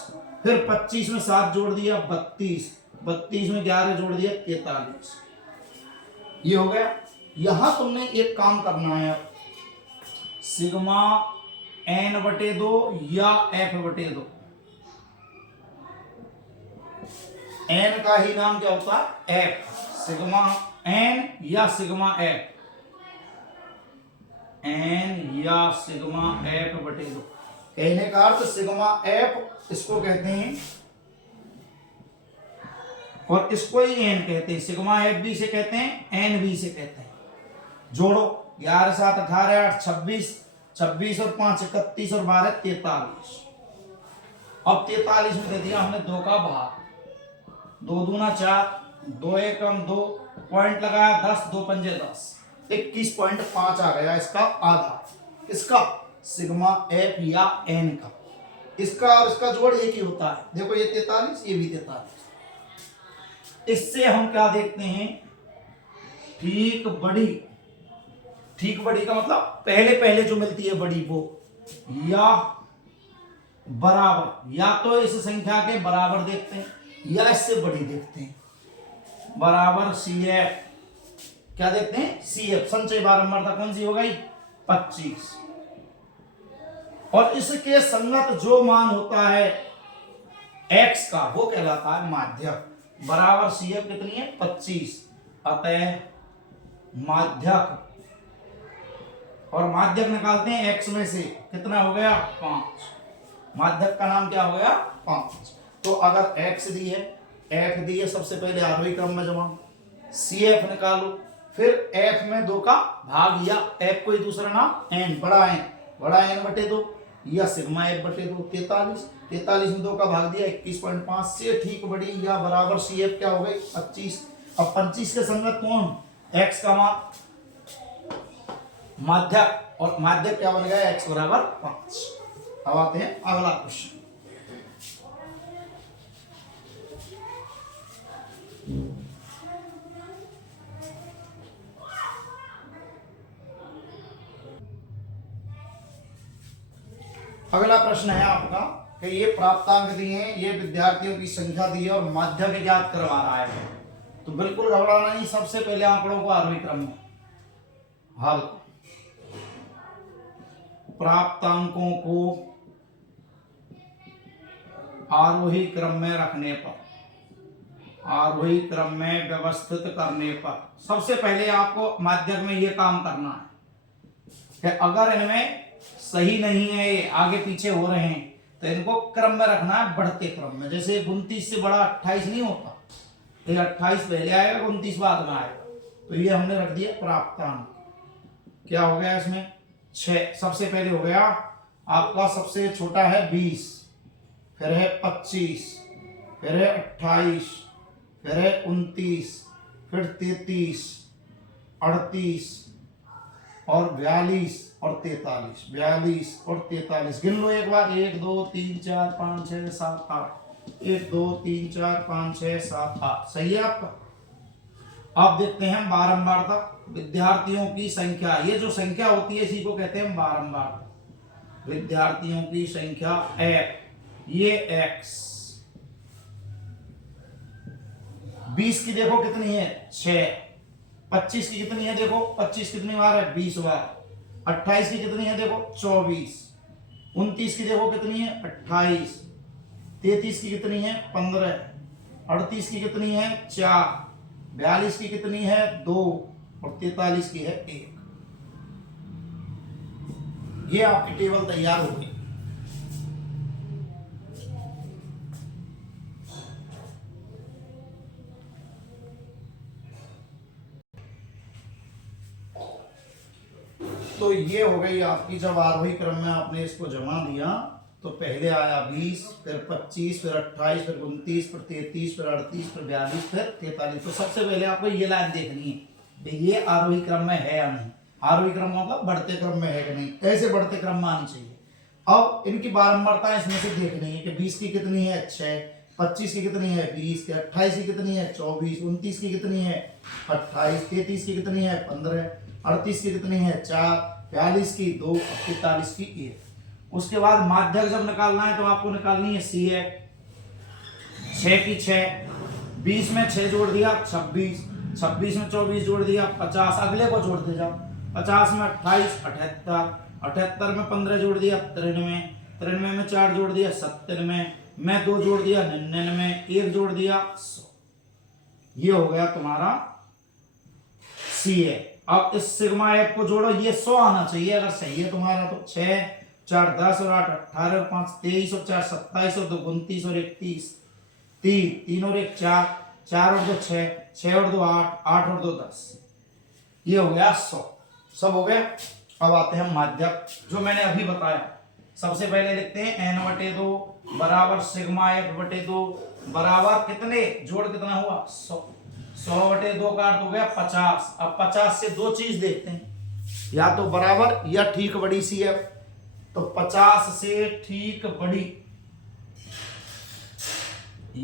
फिर 25 में 7 जोड़ दिया 32, 32 में 11 जोड़ दिया 43। ये हो गया। यहां तुमने एक काम करना है, सिग्मा n/2 या f/2। n का ही नाम क्या होता है? f। सिग्मा n या सिग्मा f, n या सिग्मा f/2। कहने का अर्थ सिग्मा f इसको कहते हैं और इसको ही n कहते हैं। सिग्मा f भी से कहते हैं, n भी से कहते हैं। जोड़ो 11 7 18 8 26, 26 और 5 31 और 12 43। अब 43 में दे दिया हमने 2 का भाग, 2 दूना 4, 2 एकम 2, पॉइंट लगाया 10, 2 पंजे 10, 21.5 आ गया इसका आधा। इसका सिग्मा एफ या एन का, इसका और इसका जोड़ एक ही होता है। देखो ये 43, ये भी 43। इससे हम क्या देखते हैं? ठीक बड़ी, ठीक बड़ी का मतलब पहले पहले जो मिलती है बड़ी वो, या बराबर, या तो इस संख्या के बराबर देखते हैं या इससे बड़ी देखते हैं। बराबर सी एफ, क्या देखते हैं? C f. संचय बारंबारता कौन सी हो गई? 25। और इसके संगत जो मान होता है x का वो कहलाता है माध्यक। बराबर सी एफ कितनी है? 25। अतः माध्यक, और माध्यक निकालते हैं x में से, कितना हो गया? 5। माध्यक का नाम क्या हो गया? 5। तो अगर x दी है, f दी है, सबसे पहले आरोही क्रम में जमा, CF निकालो, फिर f में 2 का भाग, या f कोई दूसरा नाम n, बड़ा n/2 या सिग्मा f/2। 43 में 2 का भाग दिया 21.5 से ठीक बड़ी या बराबर CF क्या हो गई? 25। अब 25 के संगत कौन? x का मान, माध्यक, और माध्यक क्या बन गया? x बराबर 5। अब आते हैं अगला क्वेश्चन। अगला प्रश्न है आपका कि ये प्राप्तांक दिए हैं, ये विद्यार्थियों की संख्या दी है और माध्यक ज्ञात करवा रहा है। तो बिल्कुल घबराना नहीं, सबसे पहले आंकड़ों को आरोही क्रम में हल, प्राप्तांकों को आरोही क्रम में रखने पर, आरोही क्रम में व्यवस्थित करने पर, सबसे पहले आपको माध्यक में यह काम करना है कि अगर इनमें सही नहीं है, ये आगे पीछे हो रहे हैं, तो इनको क्रम में रखना है, बढ़ते क्रम में। जैसे 29 से बड़ा 28 नहीं होता, ये 28 पहले आएगा, 29 बाद में आएगा। तो ये हमने रख दिया प्राप्तांक। क्या हो गया इसमें? 6। सबसे पहले हो गया आपका, सबसे छोटा है 20, फिर है 25, फिर है 28, फिर है 29, फिर 33, 38 और 42 और 43। 42 और 43 गिन लो एक बार। 1 2 3 4 5 6 7 8। 1 2 3 4 5 6 7 8। सही है आपका। अब देखते हैं बारंबारता, विद्यार्थियों की संख्या। ये जो संख्या होती है इसी को कहते हैं बारंबारता। विद्यार्थियों की संख्या f, ये x। 20 की देखो कितनी है? 6। 25 की कितनी है? देखो 25 कितनी बार है? 20 बार। 28 की कितनी है? देखो 24। 29 की देखो कितनी है? 28। 33 की कितनी है? 15। 38 की कितनी है? 4। 42 की कितनी है? 2 और 43 की है 1। ये आपकी टेबल तैयार हो गई। तो ये हो गई आपकी, जब आरोही क्रम में आपने इसको जमा दिया तो पहले आया 20, फिर 25, फिर 28, फिर 29, फिर 33, फिर 38, फिर 42, फिर 43। तो सबसे पहले आपको ये लाइन देखनी है, ये आरोही क्रम में है या नहीं। आरोही क्रम मतलब बढ़ते क्रम में है कि नहीं, ऐसे बढ़ते क्रम में आनी चाहिए। अब इनकी बारंबारता इसमें से देखनी है कि 20 की कितनी है 6, 25 की कितनी है 20, 28 की कितनी है 24, 29 की कितनी है 28, 33 की कितनी है 15, 38 की कितनी है 4, 42 की 2, 43 की 1। उसके बाद माध्यक जब निकालना है तो आपको निकालनी है सी है 6 की 6, 20 में 6 जोड़ दिया 26, 26 में 24 जोड़ दिया 50, अगले को जोड़ दे जाओ 50 में 28, 78, 78 में 15 जोड़ दिया 93, 93 में 4 जोड़ दिया 97, में 2 जोड़ दिया 99, 1 जोड़ दिया 100। ये हो गया तुम्हारा सी है। अब इस सिग्मा एफ को जोड़ो, ये 100 आना चाहिए अगर सही है तुम्हारा तो। 6 4 10 और 8 18 और 5 23 और 4 27 और 2 29 और 1 30, 3 और 1 4, 4 और 2 6, 6 और 2 8, 8 और 2 10। ये हो गया 100। सब हो गया। अब आते हैं माध्यक जो मैंने अभी बताया। सबसे पहले लिखते हैं n/2 बराबर सिग्मा f बटे 2 बराबर कितने, जोड़ कितना हुआ 100, 100/2 का अर्थ हो गया 50। अब 50 से दो चीज देखते हैं, या तो बराबर या ठीक बड़ी सी एफ। तो 50 से ठीक बड़ी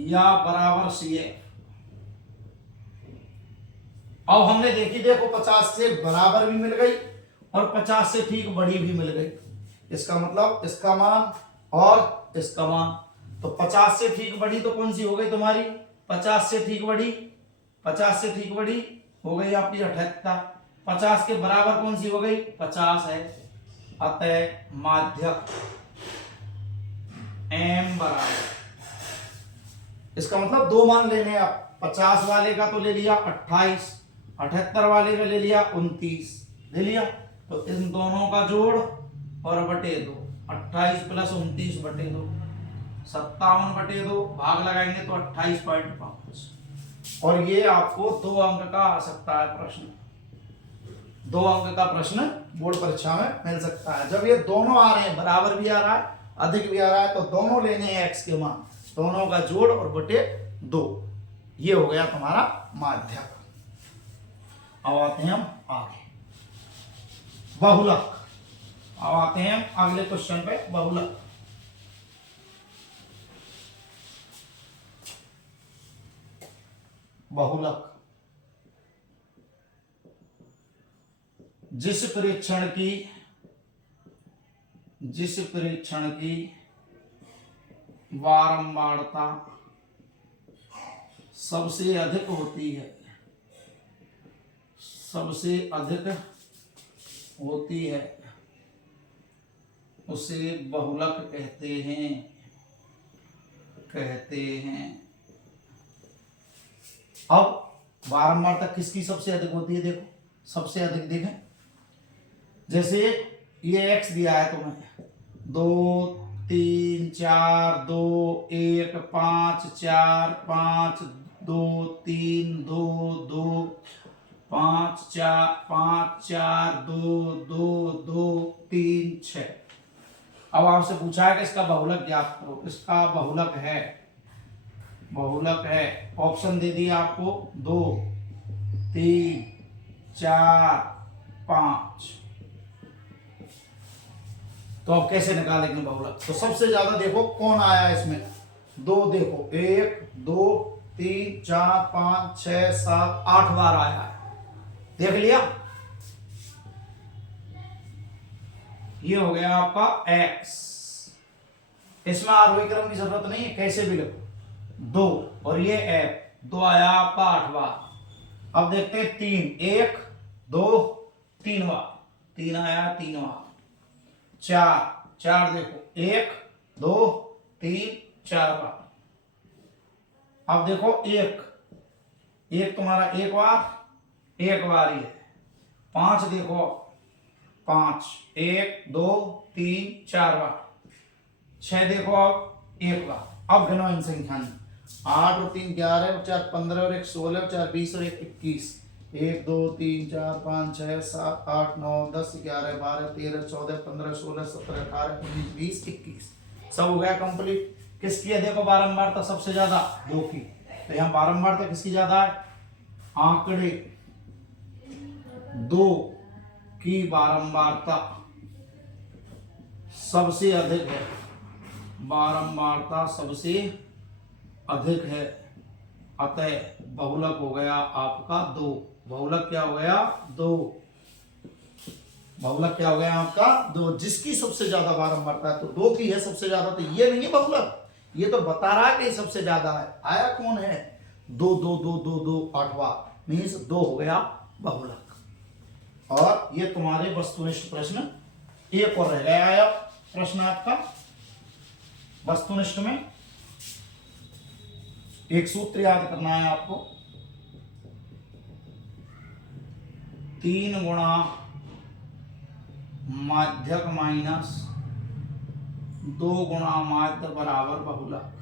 या बराबर सी एफ। अब हमने देखी, देखो 50 से बराबर भी मिल गई और 50 से ठीक बड़ी भी मिल गई। इसका मतलब इसका मान और इसका मान। तो 50 से ठीक बड़ी तो कौन सी हो गई तुम्हारी, 50 से ठीक बड़ी, 50 से ठीक बड़ी हो गई आपकी 78। 50 के बराबर कौन सी हो गई 50 है। अतः माध्यक m बराबर, इसका मतलब दो मान लेने आप। 50 वाले का तो ले लिया 28, 78 वाले का ले लिया 29, ले लिया। तो इन दोनों का जोड़ और बटे 2, 28 प्लस 29 बटे 2, 57/2, भाग लगाएंगे तो 28.5। और ये आपको 2 अंक का आ सकता है प्रश्न, 2 अंक का प्रश्न बोर्ड परीक्षा में मिल सकता है। जब ये दोनों आ रहे हैं, बराबर भी आ रहा है अधिक भी आ रहा है, तो दोनों लेने हैं x के मान, दोनों का जोड़ और बटे 2। ये हो गया तुम्हारा माध्यक। अब आते हैं हम आगे बहुलक। अब आते हैं हम अगले क्वेश्चन पे, बहुलक। बहुलक जिस परीक्षण की बारंबारता सबसे अधिक होती है, सबसे अधिक होती है, उसे बहुलक कहते हैं। अब बारंबारता किसकी सबसे अधिक होती है, देखो सबसे अधिक देखें। जैसे ये x दिया है तुम्हें 2 3 4 2 1 5 4 5 2 3 2 2 5 4 5 4 2 2 2 3 6। अब आपसे पूछा है कि इसका बहुलक ज्ञात करो। इसका बहुलक है ऑप्शन दे दिया आपको 2 3 4 5। तो अब कैसे निकालेंगे बहुलक। तो सबसे ज्यादा देखो कौन आया इसमें, 2 देखो 1 2 3 4 5 6 7 8 बार आया है, देख लिया। ये हो गया आपका x। इसमें आरोही क्रम की जरूरत नहीं है, कैसे भी लिखो 2 और ये f 2 आया आपका 8 बार। अब देखते हैं 3 1 2 3 बार, 3 आया 3 बार। 4 देखो 1 2 3 4 बार। अब देखो 1 तुम्हारा एक बार ही है। 5 देखो 5 1 2 3 4 बार। 6 देखो अब एक बार। अब गिनो इन संख्या 8 और 3 11 और 4 15 और 1 16 और 4 20 और 1 21। 1 2 3 4 5 6 7 8 9 10 11 12 13 14 15 16 17 18 19 20 21। सब हो गया कंप्लीट। किसकी है देखो बारंबारता सबसे ज्यादा 2 की। तो यहाँ बारंबारता किसकी ज्यादा है, आंकड़े 2 की बारंबारता सबसे अधिक है, बारंबारता सबसे अधिक है, अतः बहुलक हो गया आपका 2। बहुलक क्या हो गया? 2। बहुलक क्या हो गया आपका? 2। जिसकी सबसे ज्यादा बारंबारता है, तो 2 की है सबसे ज्यादा, तो ये नहीं है बहुलक, ये तो बता रहा है कि सबसे ज्यादा है। आया कौन है? 2 2 2 2 2 8वां मीन्स 2 हो गया बहुलक। और ये तुम्हारे वस्तुनिष्ठ प्रश्न एक और रह गया। आया प्रश्न आपका वस्तुनिष्ठ में एक सूत्र याद करना है आपको, 3 गुणा माध्यक माइनस 2 गुणा माध्य बराबर बहुलक।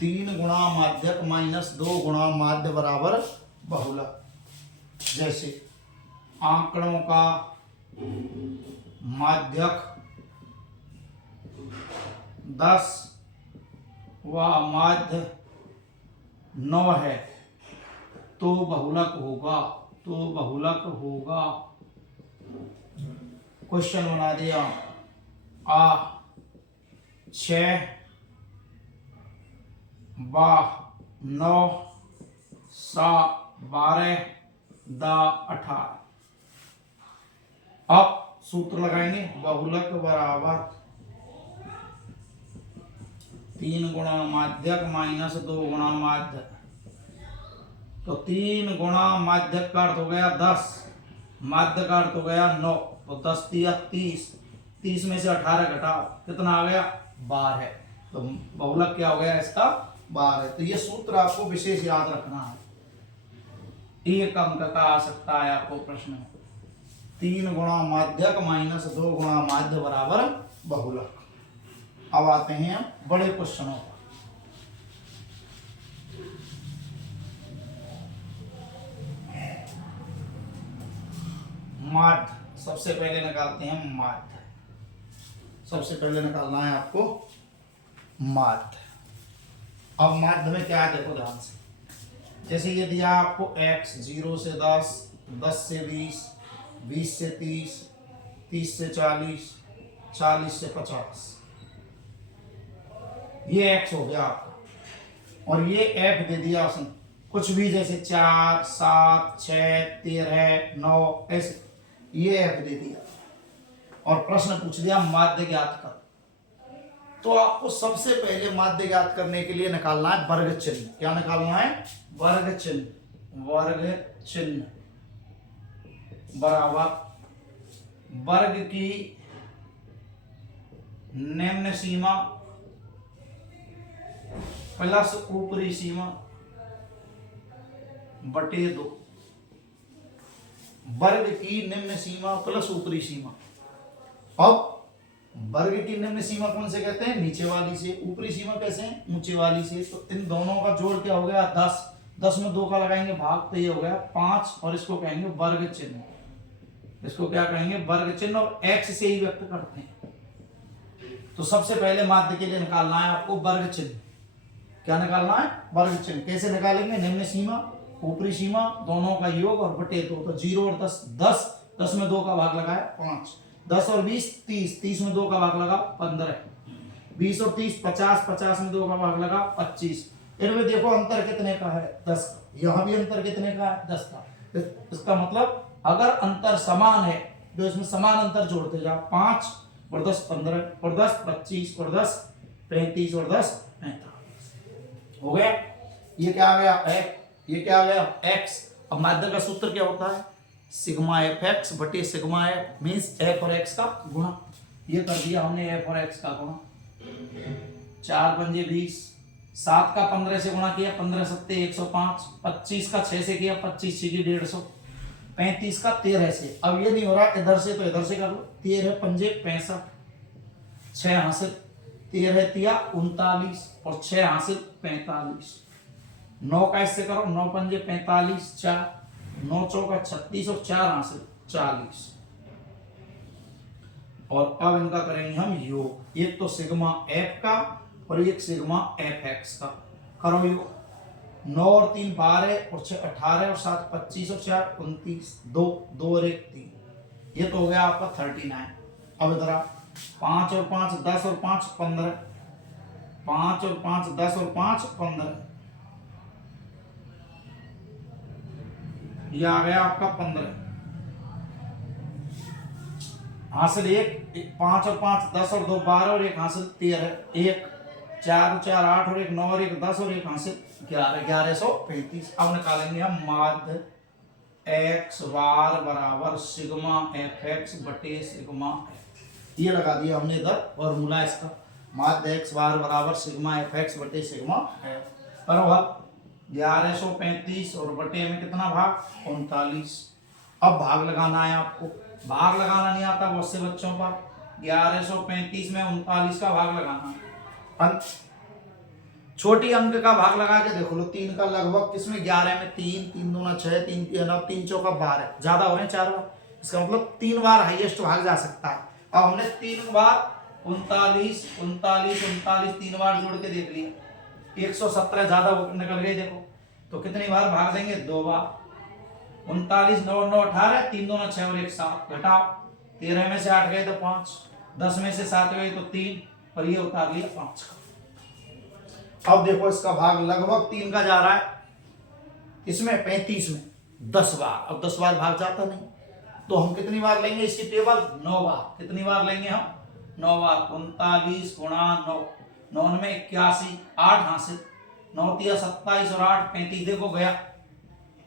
3 गुणा माध्यक माइनस 2 गुणा माध्य बराबर बहुलक। जैसे आंकड़ों का माध्यक 10 व माध्य 9 है, तो बहुलक होगा, तो बहुलक होगा। क्वेश्चन बना दिया, आ 6 बा 9 सा 12 दा 18। अब सूत्र लगाएंगे, बहुलक बराबर 3 गुणा माध्यक माइनस 2 गुणा माध्य। तो 3 गुणा माध्यक का अर्थ हो गया 10, माध्य का अर्थ हो गया 9, तो 10 तिया 30, 30 में से 18 घटाओ, कितना आ गया? 12। तो बहुलक क्या हो गया इसका? 12। तो ये सूत्र आपको विशेष याद रखना है, 1 अंक का आ सकता है आपको प्रश्न में। 3 गुणा माध्यक माइनस 2 गुणा माध्य बराबर बहुलक। अब आते हैं हम बड़े क्वेश्चनों पर। माध्य सबसे पहले निकालते हैं, माध्य सबसे पहले निकालना है आपको माध्य। अब माध्य में क्या है देखो ध्यान से, जैसे ये दिया आपको x 0 से 10, 10 से 20, 20 से 30, 30 से 40, 40 से 50, ये x हो गया आपका। और ये f दे दिया उसने कुछ भी, जैसे 4 7 6 13 9, ऐसे ये f दे दिया और प्रश्न पूछ दिया माध्य ज्ञात कर। तो आपको सबसे पहले माध्य ज्ञात करने के लिए निकालना है वर्ग चिन्ह। क्या निकालना है? वर्ग चिन्ह। वर्ग चिन्ह बराबर वर्ग की निम्न सीमा प्लस ऊपरी सीमा बटे 2। वर्ग की निम्न सीमा प्लस ऊपरी सीमा। अब वर्ग की निम्न सीमा कौन से कहते हैं? नीचे वाली से। ऊपरी सीमा कैसे है? ऊंचे वाली से। तो इन दोनों का जोड़ क्या हो गया? 10। 10 में 2 का लगाएंगे भाग, तो ये हो गया 5, और इसको कहेंगे वर्ग चिन्ह। इसको क्या कहेंगे? वर्ग चिन्ह। और x से ही व्यक्त करते हैं। तो सबसे पहले माध्य के लिए निकालना है आपको वर्ग चिन्ह। क्या निकालना है? वर्ग चिन्ह। कैसे निकालेंगे? निम्न सीमा ऊपरी सीमा दोनों का योग और बटे 2। तो 0 और 10, 10 में 2 का भाग लगाया 5, 10 और 20 30, 30 में 2 का भाग लगा 15, 20 और 30 50, 50 में 2 का भाग लगा 25। इनमें देखो अंतर कितने का है? 10 का। यहाँ भी अंतर कितने का है? 10 का। इसका मतलब अगर अंतर समान है तो इसमें समान अंतर जोड़ते जाओ। 5 और 10 15, और 10 25, और 10 35, और 10 45। हो गया? ये क्या आ गया? ये क्या आ गया? x। अब माध्य का सूत्र क्या होता है? सिग्मा एफ एक्स बटे सिग्मा एफ, मीन्स एफ और एक्स का गुणा। ये कर दिया हमने एफ और एक्स का गुणा। 4 पंजे 20, 7 का 15 से गुणा किया, 15 सत्ते 105, 25 का 6 से किया, 25 6 150, 35 का 13 से। अब ये नहीं हो रहा इधर से तो इधर से कर लो। 13 पंजे 65, 6 हासिल, 13 तिया 39, और 6 हासिल 45। 9 का इससे करो, 9 पंजे 45, 4, 9 चौका 36, और 4 हासिल 40। और अब इनका करेंगे हम योग। एक तो सिग्मा एफ का और एक सिग्मा एफ एक्स का। करो योग। 9 और 3 12, और 6 18, और 7 25, और 4 29, 2 2 और 1 3। ये तो हो गया आपका 39। अब इधर 5 और 5 10 और 5 15, 5 और 5 10 और 5 15, ये आ गया आपका 15। हासिल 1, 5 और 5 10 और 2 12 और 1 हासिल 13, 1 4 और 4 8 और 1 9 और 1 10 और 1 हासिल 11, 1135। अब निकालेंगे हम माध्य एक्स बार बराबर सिग्मा एफ एक्स बटे सिग्मा एफ। ये लगा दिया हमने इधर फॉर्मूला इसका, माध्य एक्स बार बराबर सिग्मा एफ एक्स बटे सिग्मा एफ। पर भाग 1135 और बटे में कितना भाग 39। अब भाग लगाना है आपको, भाग लगाना नहीं आता बहुत से बच्चों पर। 1135 में 39 का भाग लगाना है। छोटी अंक का भाग लगा के देख लो, 3 का लगभग किसमें 11 में 3, 3 दूना 6, 3 9, 3 चौका 12, ज्यादा हो गए 4 बार, इसका मतलब 3 बार हाईएस्ट भाग जा सकता है। अब हमने 3 बार 39 39 39 3 बार जोड़ के देख लिया, 117 ज्यादा निकल गई। देखो तो कितनी बार भाग देंगे 2 बार। 39 9 9 18, 3 दूना 6 और 1 7, घटाओ 13 में से 8 गए तो 5, 10 में से 7 गए तो 3, और ये उतार लिया 5 का। अब देखो इसका भाग लगभग 3 का जा रहा है, इसमें 35 में 10 बार। अब 10 बार भाग जाता नहीं, तो हम कितनी बार लेंगे इसकी टेबल 9 बार। कितनी बार लेंगे हम 9 बार। 39 गुणा 9, 9 में 81, 8 हासिल, 9 तिया 27 और 8 35, देखो गया,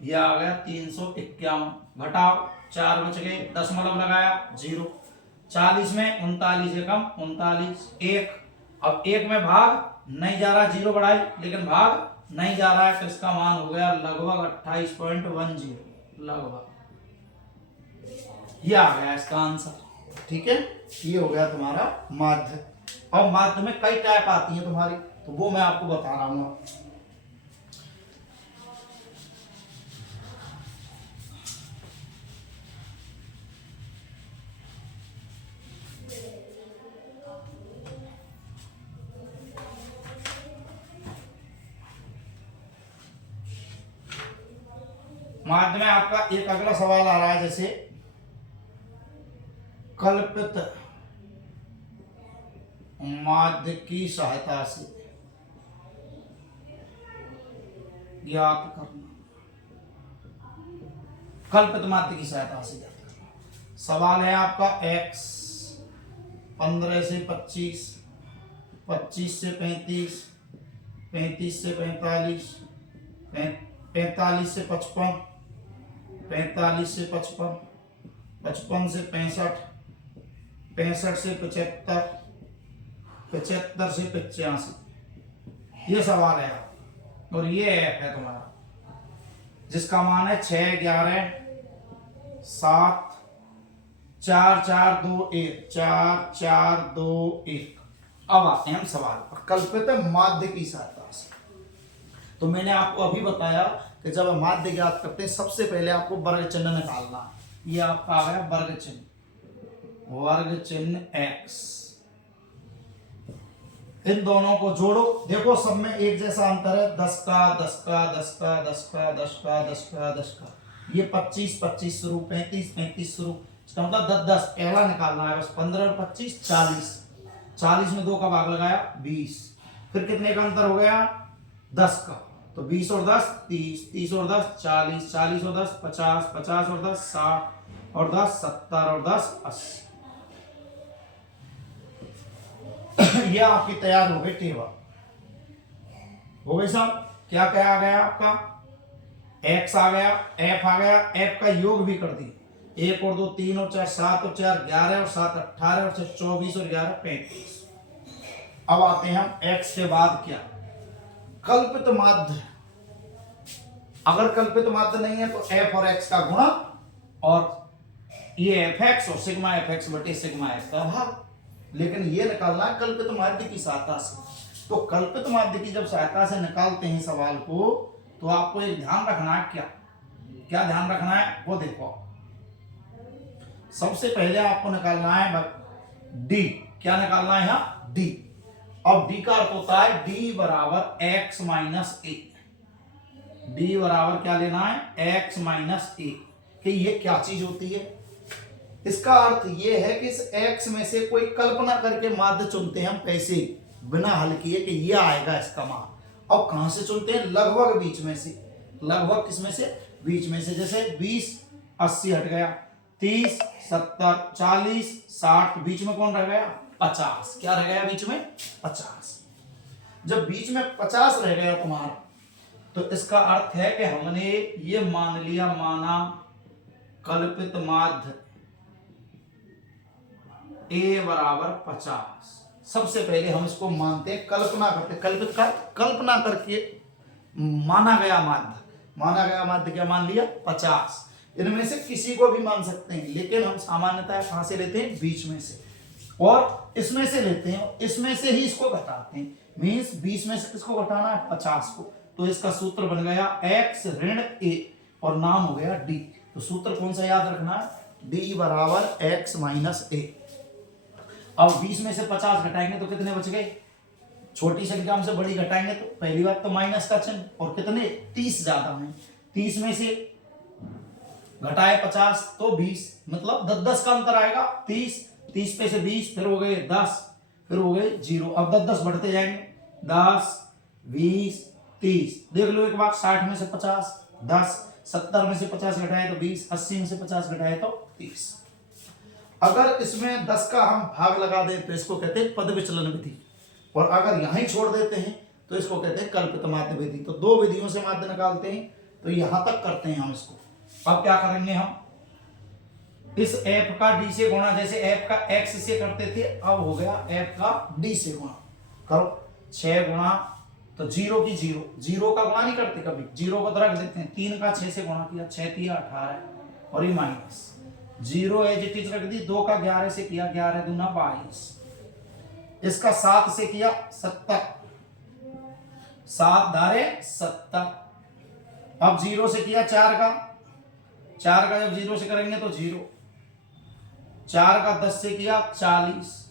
ये आ गया 351। घटाओ 4 बच गए, दशमलव लगाया 0, 40 में 39 एकम 39, 1। अब 1 में भाग नहीं जा रहा, 0 बढ़ाई लेकिन भाग नहीं जा रहा है, तो इसका मान हो गया लगभग 28.10 लगभग। ये आ गया इसका आंसर। ठीक है, ये हो गया तुम्हारा माध्य। अब माध्य में कई टाइप आती है तुम्हारी, तो वो मैं आपको बता रहा हूं। माध्य में आपका एक अगला सवाल आ रहा है, जैसे कल्पित माध्य की सहायता से ज्ञात करना। कल्पित माध्य की सहायता से ज्ञात करना। सवाल है आपका x 15 से 25, 25 से 35, 35 से 45, 45 से 55, 45 से 55, 55 से 65, 65 से 75, 75 से 85। ये सवाल है और ये ऐप है तुम्हारा, जिसका मान है 6 11 7 4 4 2 1 4 4 2 1। अब आते हैं हम सवाल पर, कल्पित माध्य की सहायता से। तो मैंने आपको अभी बताया कि जब माध्य ज्ञात करते हैं सबसे पहले आपको वर्ग चिन्ह निकालना है। ये आपका आ गया वर्ग चिन्ह, वर्ग चिन्ह x। इन दोनों को जोड़ो, देखो सब में एक जैसा अंतर है, 10 का 10 का 10 का 10 का 10 का 10 का 10 का, ये 25 25 शुरू, 35 35 शुरू, इसका मतलब 10 10 पहला निकालना है बस। 15 और 25 40, 40 में 2 का भाग लगाया 20, फिर कितने का अंतर हो गया 10 का, तो 20 और 10 30, 30 और 10 40, 40 और 10 50, 50 और 10 60 और 10 70 और 10 80। यह आपकी तैयार हो गई टेबल। हो गई साहब, क्या क्या आ गया आपका, x आ गया, f आ गया, f का योग भी कर दी, 1 और 2 3 और 4 7 और 4 11 और 7 18 और 6 24 और 11 35। अब आते हैं हम x के बाद क्या, कल्पित माध्य। अगर कल्पित माध्य नहीं है तो f और x का गुणा और ये fx और सिग्मा fx बटे सिग्मा f का भाग। लेकिन ये निकालना है कल्पित माध्य की सहायता से। तो कल्पित माध्य की जब सहायता से निकालते हैं सवाल को, तो आपको एक ध्यान रखना है, क्या क्या ध्यान रखना है वो देखो। सबसे पहले आपको निकालना है d। क्या निकालना है यहाँ d। अब d का अर्थ होता है d बराबर x माइनस ए। d बराबर क्या लेना है x माइनस ए, कि ये क्या चीज होती है, इसका अर्थ ये है कि इस x में से कोई कल्पना करके माध्य चुनते हैं हम पैसे बिना हल किए कि ये आएगा इसका मान। अब कहां से चुनते हैं? लगभग बीच में से। लगभग किसमें से? बीच में से। जैसे 20 80 हट गया, 30 70 40 60, बीच में कौन रह गया? 50। क्या रह गया बीच में? 50। जब बीच में 50 रह गया तुम्हारा, तो इसका अर्थ है कि हमने ये मान लिया, माना कल्पित माध्य a बराबर 50। सबसे पहले हम इसको मानते हैं, कल्पना करते, कल्पित का कल्पना करके माना गया माध्य। माना गया माध्य क्या मान लिया? 50। इनमें से किसी को भी मान सकते हैं, लेकिन हम सामान्यतः कहां से लेते हैं? बीच में से, और इसमें से लेते हैं, इसमें से ही इसको घटाते हैं। मीन्स 20 में से किसको घटाना है? 50 को। तो इसका सूत्र बन गया x ऋण a और नाम हो गया d। तो सूत्र कौन सा याद रखना है? d बराबर x माइनस a। अब 20 में से 50 घटाएंगे तो कितने बच गए? छोटी संख्या में से बड़ी घटाएंगे तो पहली बात तो माइनस का चिन्ह, और कितने? 30 ज्यादा है। 30 में से घटाए 50 तो 20, मतलब 10 का अंतर आएगा। 30 पे से 20, फिर हो गए 10, फिर हो गए 0। अब 10 बढ़ते जाएंगे, 10 20 30। देख लो एक बार, 60 में से 50 10, 70 में से 50 घटाए तो 20, 80 में से 50 घटाए तो 30। अगर इसमें 10 का हम भाग लगा दें तो इसको कहते हैं पद विचलन विधि, और अगर यहीं छोड़ देते हैं तो इसको कहते हैं कल्पित माध्य विधि। तो दो विधियों से माध्य निकालते हैं, तो यहां तक करते हैं हम इसको। अब क्या करेंगे हम? इस f का d से गुणा, जैसे f का x से करते थे, अब हो गया f का d से गुणा। करो 6 गुणा, तो 0 की 0, 0 का गुणा नहीं करते कभी, 0 को तो रख देते हैं। 3 का 6 से गुणा किया, 6 3 18, और ये माइनस 0 एज इट इज रख दी। 2 का 11 से किया, 11 दूना 22। इसका 7 से किया 70, 7 धारे 70। अब 0 से किया 4 का, 4 का जब 0 से करेंगे तो 0। 4 का 10 से किया 40,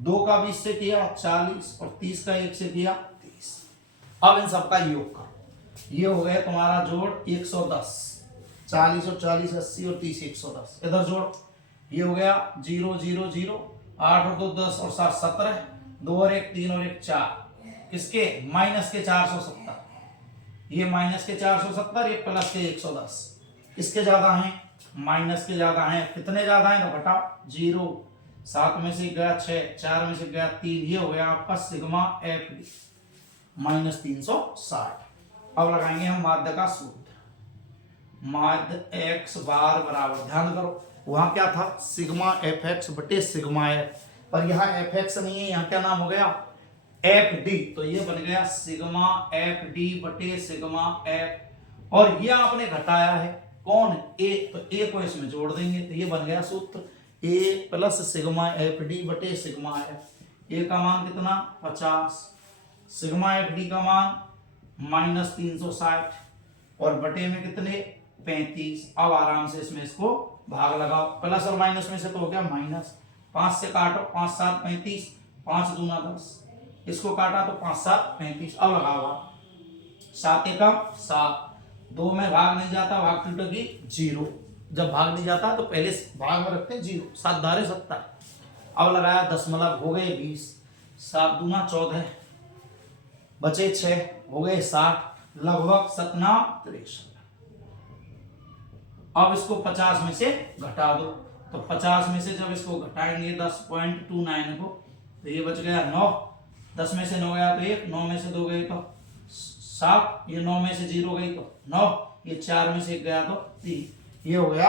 2 का 20 से किया 40, और 30 का 1 से किया 30। अब इन सबका योग करो, ये हो गया तुम्हारा जोड़ 110। 40 और 40 80 और 30 110। इधर जोड़, ये हो गया 0 0 0, 8 और 2 10 और 7 17, 2 और 1 3 और 1 4। किसके? माइनस के 470। ये माइनस के 470, ये प्लस के 110। किसके ज्यादा हैं? माइनस के ज्यादा हैं। कितने ज्यादा हैं? तो घटाओ, 0, 7 में से गया 6, 4 में से गया 3। ये हो गया आपका सिग्मा एफ डी माइनस 360। अब लगाएंगे हम माध्य का सूत्र। माध्य x बार बराबर, ध्यान करो वहां क्या था? सिग्मा एफ एक्स बटे सिग्मा एफ, पर यहाँ एफ एक्स नहीं है, यहाँ क्या नाम हो गया? F D. तो ये बन गया सिग्मा एफ डी बटे सिग्मा एफ, और ये आपने घटाया है कौन? ए, तो ए को इसमें जोड़ देंगे, तो ये बन गया सूत्र ए प्लस सिग्मा एफ डी बटे सिग्मा एफ। ए का मान कितना? 50, सिग्मा एफ डी का मान माइनस 360, और बटे में कितने? 35। अब आराम से इसमें इसको भाग लगाओ, प्लस और माइनस में से तो हो गया माइनस। 5 से काटो, 5 7 35, 5 दूना 10, इसको काटा तो 5 7 35। अब लगाओ, 7 एकम 7, 2 में भाग नहीं जाता, भाग टूटेगी 0। जब भाग नहीं जाता तो पहले भाग में रखते हैं 0, 7 धारे 70। अब लगाया दशमलव, हो गए 20, 7 दूना 14, बचे 6, हो गए 60, लगभग 63। अब इसको 50 में से घटा दो, तो 50 में से जब इसको घटाएंगे 10.29 को, तो ये बच गया 9। 10 में से 9 गया तो 1, 9 में से 2 गए तो 7, ये 9 में से 0 गई तो 9, ये 4 में से 1 गया तो 3। ये हो गया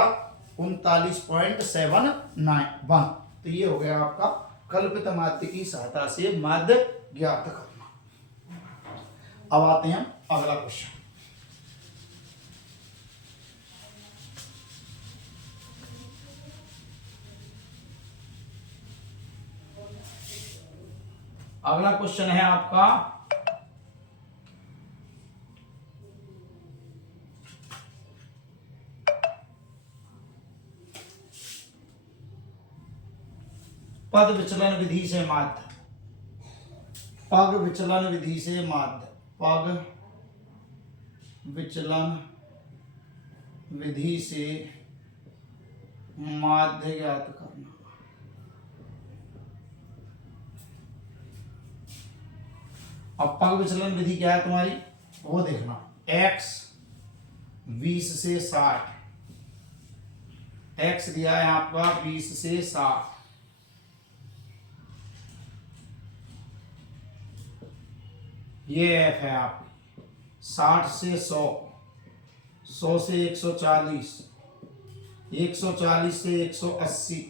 39.791। तो ये हो गया आपका कल्पित माध्य की सहायता से माध्य ज्ञात करना। अब आते हैं अगला क्वेश्चन। अगला क्वेश्चन है आपका पद विचलन विधि से माध्य। पग विचलन विधि से माध्य, पग विचलन विधि से माध्य ज्ञात करना। अब पग विचलन विधि क्या है तुम्हारी, वो देखना। x 20 से 60, x दिया है आपका 20 से 60, ये f है आपकी। 60 से 100, 100 से 140, 140 से 180,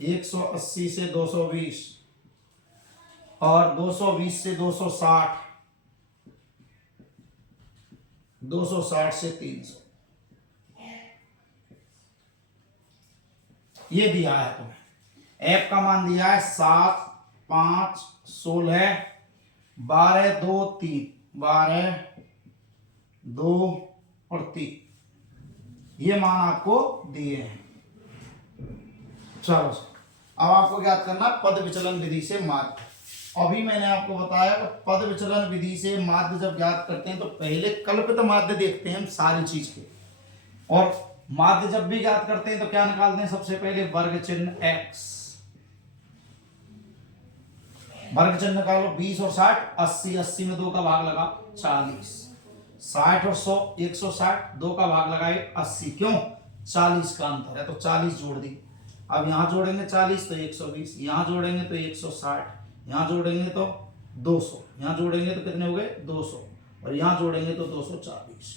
180 से 220 और 220 से 260, 260 से 300। ये दिया है तुम्हें। f का मान दिया है 7, 5, 16, 12, 2, 3, 12, 2 और 3, ये मान आपको दिए हैं। चलो अब आपको ज्ञात करना पद विचलन विधि से माध्य। अभी मैंने आपको बताया कि पद विचलन विधि से माध्य जब ज्ञात करते हैं तो पहले कल्पित माध्य देखते हैं हम सारी चीज के, और माध्य जब भी ज्ञात करते हैं तो क्या निकालते हैं, सबसे पहले वर्ग चिन्ह x, वर्ग चिन्ह निकालो। 20 और 60, 80, 80 में 2 का भाग लगा 40, 60 और 100, 160, 2 का भाग लगाए 80, क्यों 40 का अंतर है तो 40 जोड़ दी। अब यहां जोड़ेंगे 40 तो 120, यहां जोड़ेंगे तो 160, यहां जोड़ेंगे तो 200, यहां जोड़ेंगे तो कितने हो गए 200, और यहां जोड़ेंगे तो 240।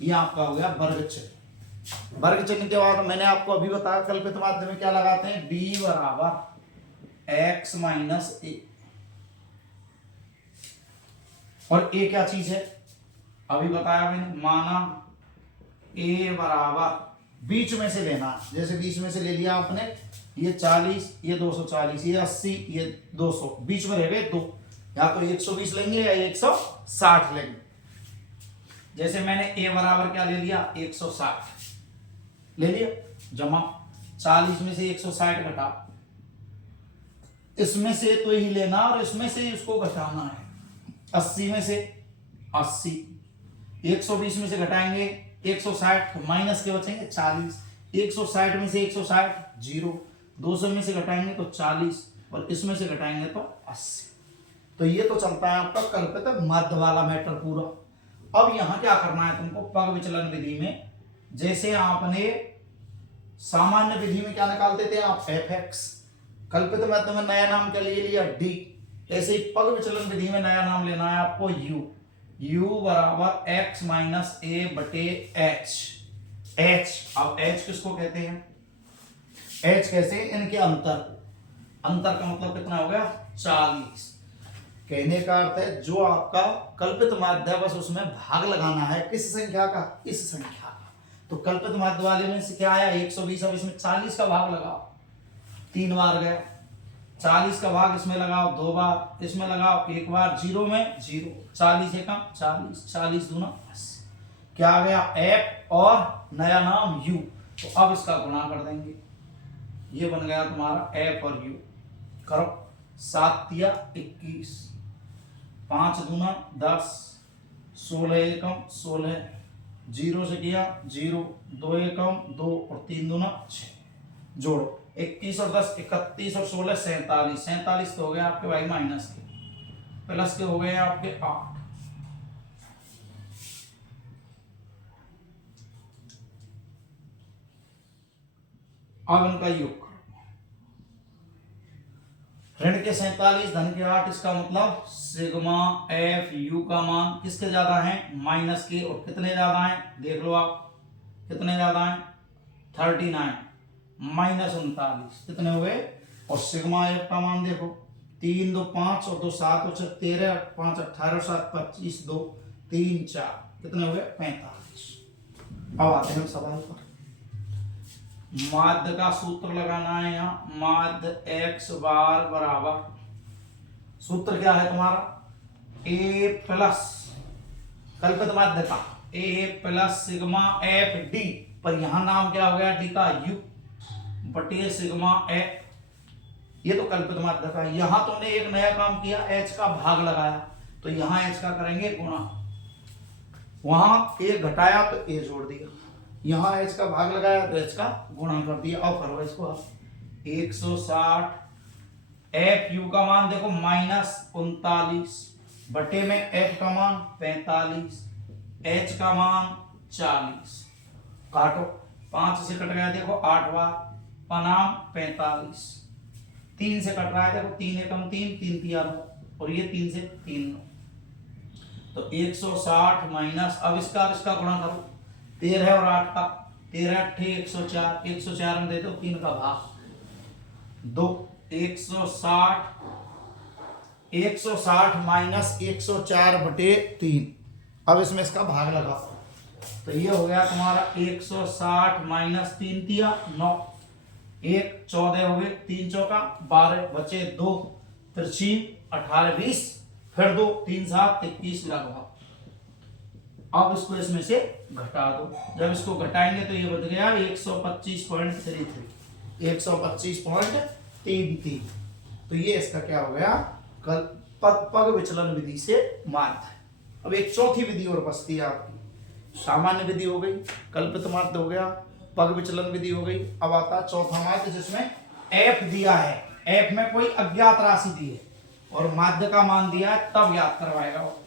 ये आपका हो गया वर्ग चिन्ह। वर्ग चिन्ह के बाद मैंने आपको अभी बताया कल्पित माध्य में क्या लगाते हैं, b बराबर x माइनस ए, और a क्या चीज है अभी बताया मैंने, माना a बराबर बीच में से लेना, जैसे बीच में से ले लिया आपने, ये 40, ये 240, ये 80, ये 200, बीच में रह गए 2, या तो 120 लेंगे या 160 लेंगे। जैसे मैंने a बराबर क्या ले लिया 160 ले लिया, जमा 40 में से 160 घटा, इसमें से तो ही लेना और इसमें से इसको घटाना है। 80 में से 80, 120 में से घटाएंगे 160, माइनस के बचेंगे 40, 160 में से 160 जीरो, 200 में से घटाएंगे तो 40 और इसमें से घटाएंगे तो 80। तो ये तो चलता है आपका कल्पित माध्य वाला मैटर पूरा। अब यहां क्या करना है तुमको, पग विचलन विधि में जैसे आपने सामान्य विधि में क्या निकालते थे आप fx, कल्पित माध्य में नया नाम क्या ले लिया d, ऐसे ही पग विचलन विधि में नया नाम लेना है आपको u बराबर x माइनस ए बटे h। अब h किसको कहते हैं, h कैसे, इनके अंतर, अंतर का मतलब कितना हो गया 40। कहने का अर्थ है जो आपका कल्पित माध्य बस उसमें भाग लगाना है, किस संख्या का, इस संख्या का। तो कल्पित माध्य वाले में से क्या आया 120, अब इसमें 40 का भाग लगाओ, 3 बार गया, 40 का भाग इसमें लगाओ 2 बार, इसमें लगाओ 1 बार, 0 में 0, 40 एकम 40, 40 दूना 80, क्या आ गया f और नया नाम u। तो अब इसका गुणा कर देंगे, ये बन गया तुम्हारा f और u। करो 7 तिया 21, 5 दूना 10, 16 एकम 16, 0 से किया 0, 2 एकम 2 और 3 दूना 6, जोड़ो 21 और 10 31 और 16 47, 47 तो हो गए आपके भाई माइनस के, प्लस के हो गए आपके 8। अब इनका योग करो, ऋण के 47 धन के 8, इसका मतलब सिग्मा एफ यू का मान किसके ज्यादा है, माइनस के, और कितने ज्यादा हैं देख लो आप, कितने ज्यादा हैं 39 माइनस 39, कितने हुए। और सिग्मा एफ का मान देखो 3 2 5 और 2 7 और 6 13, 5 18 7 25, 2 3 4, कितने हुए 45। अब आते हैं सवाल पर, माध्य का सूत्र लगाना है यहाँ, माध्य x बार बराबर, सूत्र क्या है तुम्हारा a प्लस कल्पित माध्य का a plus sigma F D, पर यहां नाम क्या हो गया d का u बटे सिग्मा एफ, ये तो कल्पित माध्य का। यहां तुमने एक नया काम किया, h का भाग लगाया, तो यहां h का करेंगे गुणा, वहां a घटाया तो a जोड़ दिया, यहाँ h का भाग लगाया तो h का गुणा कर दिया। और करो इसको आप 160 एफ यू का मान देखो -39 बटे में एफ का मान 45, एच का मान 40। काटो 5 से कट गया देखो 8 बार, पनाम 45, 3 से कट रहा है देखो 3 एकम 3, 3 तिया 9 और ये 3 से 3 9। तो 160 माइनस, अब इसका गुणा करो 13 और 8 का, 13 अट्ठे 104, 104 में दे दो 3 का भाग 2, 160 माइनस 104 बटे 3। अब इसमें इसका भाग लगाओ तो ये हो गया तुम्हारा 160 माइनस 3 तिया 9, 1 14 हो गए, 3 चौका 12 बचे 2, तिरछी 18 20, फिर 2 3 7 21 लगाओ। अब इसको इसमें से घटा दो, जब इसको घटाएंगे तो ये बच गया 125.33, 125.33। तो ये इसका क्या हो गया, कल पग विचलन विधि से माध्य। अब एक चौथी विधि और बचती है आपकी, सामान्य विधि हो गई, कल्पित माध्य हो गया, पग विचलन विधि हो गई। अब आता है चौथा माध्य जिसमें एफ दिया है, एफ में कोई अज्ञात राशि दी है और माध्य का मान दिया है, तब याद करवाएगा वो।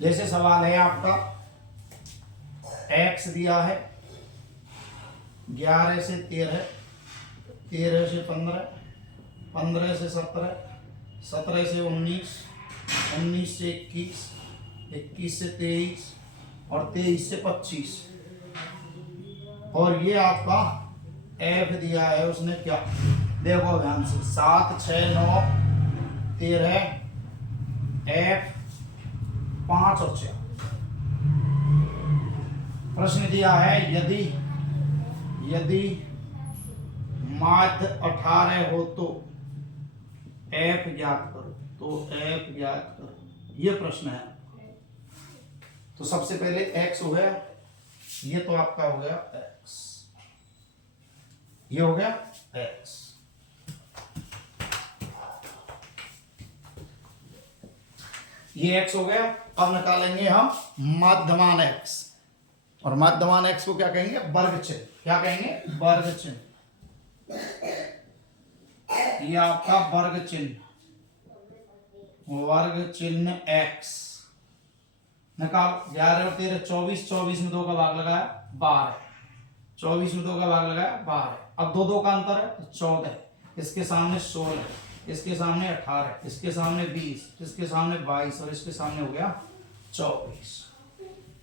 जैसे सवाल है आपका, x दिया है 11 से 13, 13 से 15, 15 से 17, 17 से 19, 19 से 21, 21 से 23 और 23 से 25। और ये आपका f दिया है, उसने क्या देखो ध्यान से 7 6 9 13, f 5 और 6। प्रश्न दिया है यदि माध्य 18 हो तो f ज्ञात करो, तो f ज्ञात करो, ये प्रश्न है। तो सबसे पहले x हो गया, ये तो आपका हो गया x, ये हो गया x। ये x हो गया। अब निकालेंगे हम माध्यमान x, और माध्यमान x को क्या कहेंगे, वर्ग चिन्ह। क्या कहेंगे, वर्ग चिन्ह। ये आपका वर्ग चिन्ह, वर्ग चिन्ह x निकाल। 11 और 13 24, 24 में 2 का भाग लगाया 12, 24 में 2 का भाग लगाया 12। अब 2 2 का अंतर है तो 14, इसके सामने 16, इसके सामने 18, इसके सामने 20, इसके सामने 22 और इसके सामने हो गया 24।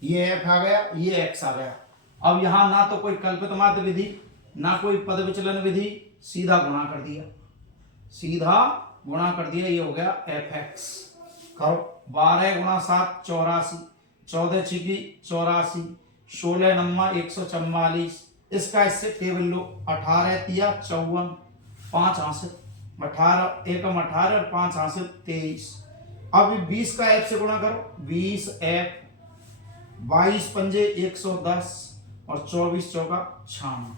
ये f आ गया, ये x आ गया। अब यहां ना तो कोई कल्पित माध्य विधि, ना कोई पद विचलन विधि, सीधा गुणा कर दिया, सीधा गुणा कर दिया। ये हो गया fx। करो 12 गुणा 7 84, 14 छिकी 84, 16 नम्मा 144। इसका इससे टेबल लो, 18 तिया 54, 5 हासिल 18 एकम 18 और 5 हासिल 23। अब 20 का f से गुणा करो, 20 f, 22 पंजे 110 और 24 चौका 96।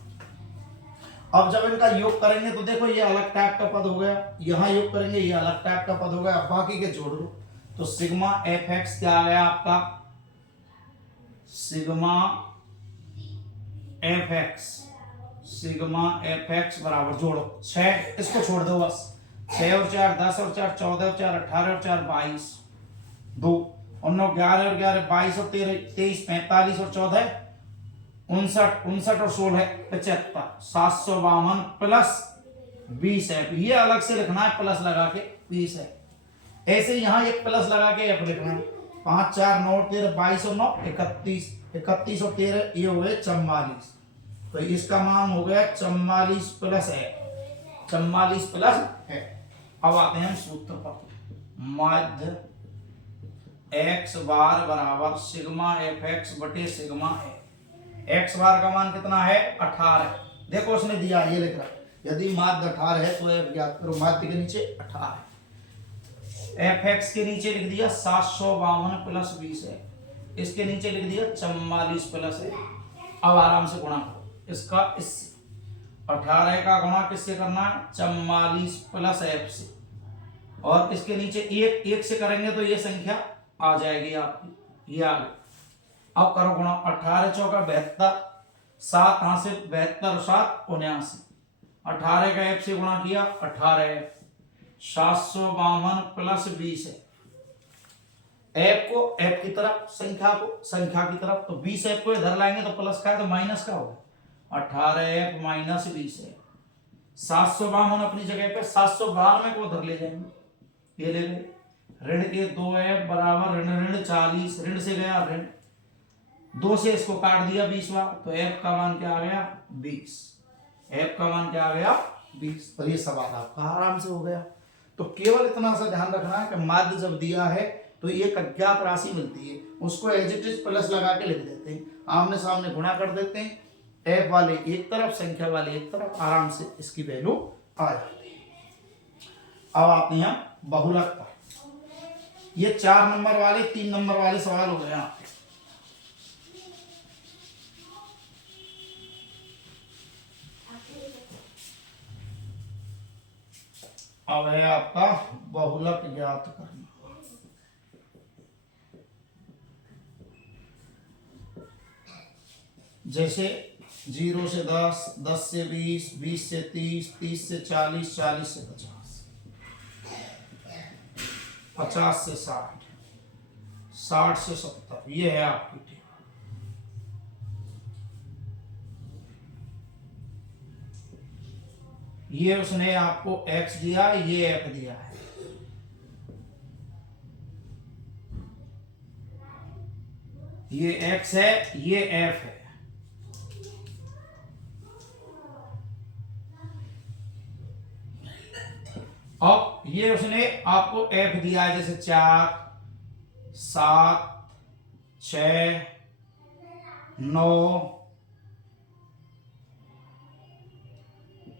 अब जब इनका योग करेंगे तो देखो ये अलग टाइप का पद हो गया, यहां योग करेंगे ये अलग टाइप का पद हो गया। अब बाकी के जोड़ लो तो सिग्मा एफ एक्स क्या आ गया आपका, sigma f x, sigma f x बराबर जोड़ो 6, इसको छोड़ दो बस, 6 और 4 10 और 4 14 और 4 18 और 4 22, 2 और 9 11 और 11 22 और 13 23 45 और 14 59 59 और 16 75, 752 प्लस 20 है। ये अलग से लिखना है, प्लस लगा के 20 है। ऐसे यहाँ एक प्लस लगा के एफ लिखना है। 5 4 9 13 22 और 9 31, 31 और 13 ये हो गए 44। तो इसका मान हो गया 44 प्लस है, 44 प्लस है। अब आते हैं सूत्र पर, माध्य एक्स बार बराबर सिग्मा एफ एक्स बटे सिग्मा ए। एक्स बार का मान कितना है 18, देखो उसने दिया ये लिख रहा, यदि माध्य 18 है तो एफ ज्ञात करो। माध्य के नीचे 18, एफ एक्स के नीचे लिख दिया 752 प्लस 20 है, इसके नीचे लिख दिया 44 प्लस है। अब आराम से गुणा करो इसका, इस 18 का गुणा किससे करना है, 44 प्लस एफ से, और इसके नीचे एक एक से करेंगे तो ये संख्या आ जाएगी आपकी, ये आ गई। अब करो गुणा, 18 चौका 72, 7 हाथ से 72 7 79, 18 का f से गुणा किया 18 752 प्लस 20 है। f को f की तरफ, संख्या को संख्या की तरफ, तो 20 f को इधर लाएंगे तो प्लस का है तो माइनस का होगा, 18 f माइनस 20 है। 752 अपनी जगह पे, 752 को उधर ले जाएंगे, ये ले गए। ऋण के 2f बराबर ऋण ऋण 40, ऋण से गया ऋण, 2 से इसको काट दिया 20 बार, तो f का मान क्या आ गया 20, f का मान क्या आ गया 20। और ये सवाल आपका आराम से हो गया। तो केवल इतना सा ध्यान रखना है कि माध्य जब दिया है तो एक अज्ञात राशि मिलती है, उसको एज इट इज प्लस लगा के लिख देते हैं, आमने सामने गुणा कर देते हैं, f वाले एक तरफ संख्या वाले एक तरफ, आराम से इसकी वैल्यू आ जाती है। अब आते हैं हम बहुलक पर। ये 4 नंबर वाले 3 नंबर वाले सवाल हो गए आपके। अब है आपका बहुलक ज्ञात करना। जैसे 0 से 10, 10 से 20, 20 से 30, 30 से 40, 40 से 50, 50 से 60, 60 से 70, ये है आपकी टेबल। ये उसने आपको x दिया, ये f दिया है। ये x है, ये f है। अब ये उसने आपको f दिया है, जैसे 4, 7, 6, 9,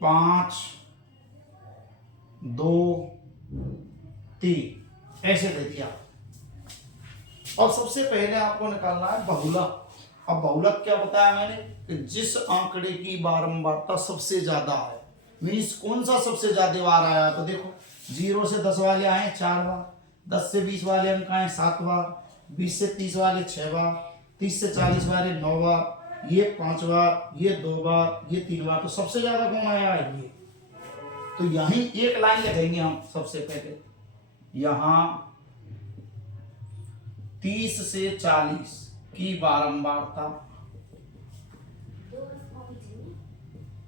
5, 2, 3 ऐसे दे दिया। अब सबसे पहले आपको निकालना है बहुलक। अब बहुलक क्या बताया मैंने कि जिस आंकड़े की बारंबारता सबसे ज्यादा है, मीन्स कौन सा सबसे ज्यादा बार आया, तो देखो 0 से 10 वाले आए 4 बार, 10 से 20 वाले अंक आए 7 बार, 20 से 30 वाले 6 बार, 30 से 40 वाले 9 बार, ये 5 बार, ये 2 बार, ये 3 बार, तो सबसे ज्यादा कौन आया है ये। तो यहीं एक लाइन लिखेंगे हम सबसे पहले, यहां 30 से 40 की बारंबारता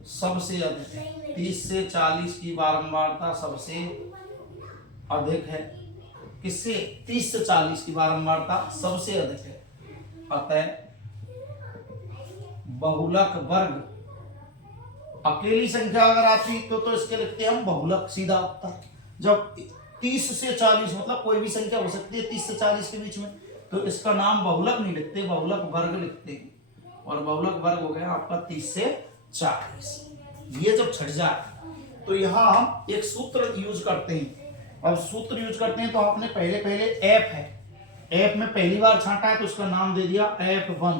सबसे अधिक है। 30 से 40 की बारंबारता सबसे अधिक है। किससे? 30 से 40 की बारंबारता सबसे अधिक है। अतः बहुलक वर्ग, अकेली संख्या अगर आती तो इसके लिखते हैं हम बहुलक, सीधा उत्तर। जब 30 से 40 मतलब कोई भी संख्या हो सकती है 30 से 40 के बीच में, तो इसका नाम बहुलक नहीं लिखते, बहुलक वर्ग लिखते हैं। और बहुलक वर्ग हो गया आपका 30 से 40। ये जब छट जाए तो यहां हम एक सूत्र यूज करते हैं। अब सूत्र यूज करते हैं तो आपने पहले एफ है, एफ में पहली बार छांटा है तो उसका नाम दे दिया F1,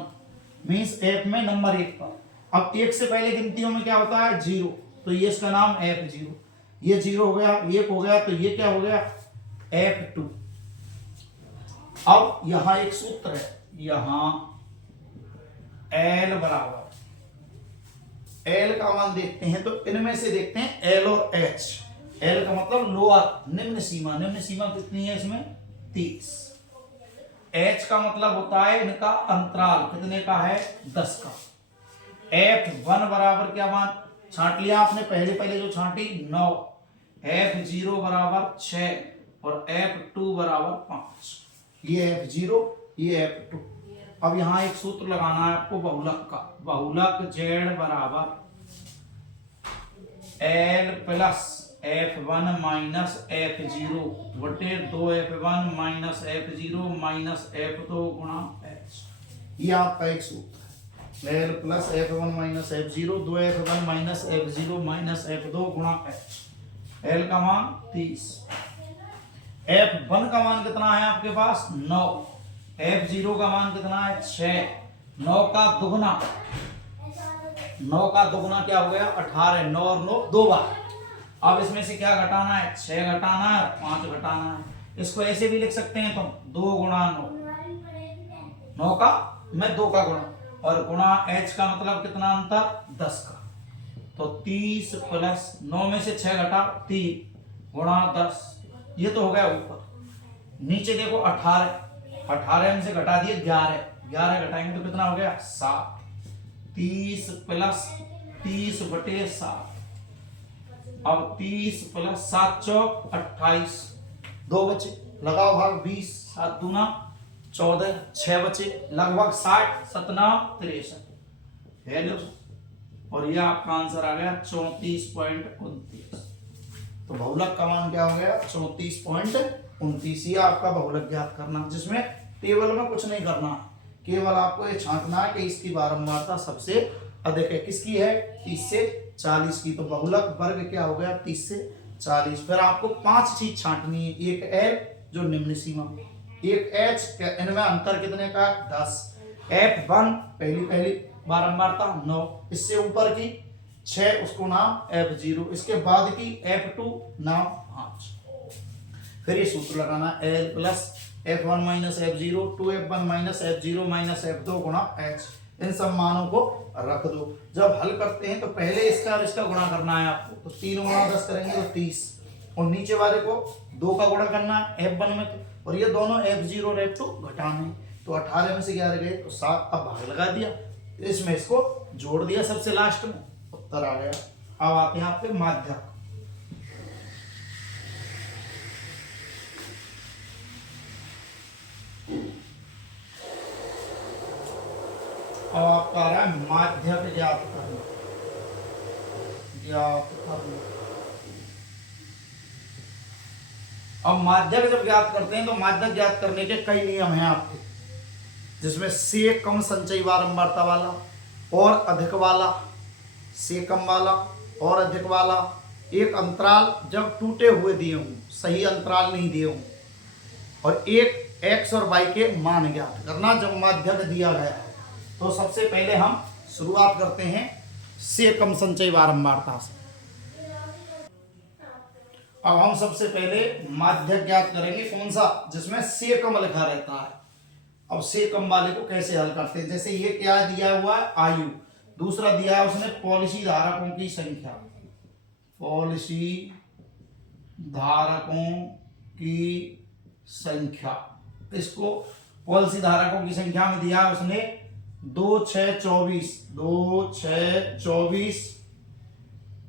मीन्स एफ में नंबर 1 पर। अब 1 से पहले गिनतियों में क्या होता है 0, तो ये इसका नाम F0, ये 0 हो गया, 1 हो गया, तो ये क्या हो गया F2। अब यहां एक सूत्र है, यहां L बराबर, L का मान देखते हैं तो इनमें से देखते हैं L और H। L का मतलब लोअर, निम्न सीमा, निम्न सीमा कितनी है इसमें 30। H का मतलब होता है इनका अंतराल, कितने का है 10 का। F1 बराबर क्या मान छांट लिया आपने, पहले जो छांटी 9, F0 बराबर 6 और F2 बराबर 5। ये F0, ये F2। अब यहां एक सूत्र लगाना है आपको बहुलक का, बहुलक Z बराबर L plus F1 minus F0 बटे 2F1 minus F0 minus F2 गुणा H। ये आपका एक सूत्र है, L plus F1 minus F0, 2F1 minus F0 minus F2 गुणा H। L का मान 30, F1 का मान कितना है आपके पास 9, F0 का मान कितना है 6, 9 का दुगना क्या हो गया 18, 9 और 9 2 बार, अब इसमें से क्या घटाना है, 6 घटाना है, 5 घटाना है। इसको ऐसे भी लिख सकते हैं तुम 2 गुणा 9, 9 का मैं 2 का गुणा, और गुणा h का मतलब कितना अंतर, 10 का। तो 30 प्लस 9 में से 6 घटा 3 गुणा 10, ये तो हो गया ऊपर। नीचे देखो 18, 18 में से घटा दिए 11, 11 घटाएंगे तो कितना हो गया 7। 30 प्लस 30 बटे 7, अब 30 प्लस 7 चौक 28, 2 बचे, लगाओ भाग 20, 7 दूना 14, 6 बचे, लगभग 60, 67, 63 है लो। और ये आपका आंसर आ गया 34.29। तो बहुलक का मान क्या हो गया 34.29। ये आपका बहुलक ज्ञात करना, जिसमें टेबल में कुछ नहीं करना, केवल आपको ये छांटना है कि इसकी बारंबारता सबसे अधिक है। किसकी है, 30 से 40 की। तो बहुलक वर्ग क्या हो गया 30 से 40। फिर आपको 5 चीज छांटनी है, एक L जो निम्न सीमा, एक H, इनमें अंतर कितने का 10, F1 पहली बारंबारता 9, इससे ऊपर की 6 उसको नाम F0, इसके बाद की F2 नाम 5। फिर ये सूत्र लगाना L plus F1 minus F0 2F1 minus F0 minus F2 गुणा H। इन सब मानों को रख दो। जब हल करते हैं तो पहले इसका और इसका गुणा करना है आपको, तो 3 गुणा 10 करेंगे तो 30, और नीचे वाले को 2 का गुणा करना है F1 में, और ये दोनों F0 और F2 घटाने। तो 18 में से 11 गए तो 7, अब भाग लगा दिया, इसमें इसको जोड़ दिया सबसे लास्ट में, उत्तर आ गया। अब आते हैं आपके माध्यक। अब आपका आ रहा है माध्यक ज्ञात करना, अब माध्यक जब ज्ञात करते हैं तो माध्यक ज्ञात करने के कई नियम हैं आपके, जिसमें से कम संचयी बारंबारता वाला और अधिक वाला, से कम वाला और अधिक वाला, एक अंतराल जब टूटे हुए दिए हों, सही अंतराल नहीं दिए हों, और एक x और y के मान ज्ञात करना जब माध्यक दिया गया। तो सबसे पहले हम शुरुआत करते हैं से कम संचयी बारंबारता से। अब हम सबसे पहले माध्यक ज्ञात करेंगे, कौन सा, जिसमें से कम लिखा रहता है। अब से कम वाले को कैसे हल करते हैं, जैसे ये क्या दिया हुआ है आयु, दूसरा दिया है उसने पॉलिसी धारकों की संख्या, पॉलिसी धारकों की संख्या, इसको पॉलिसी धारकों की संख्या में दिया है उसने 2, 6, 24, 2, 6, 24,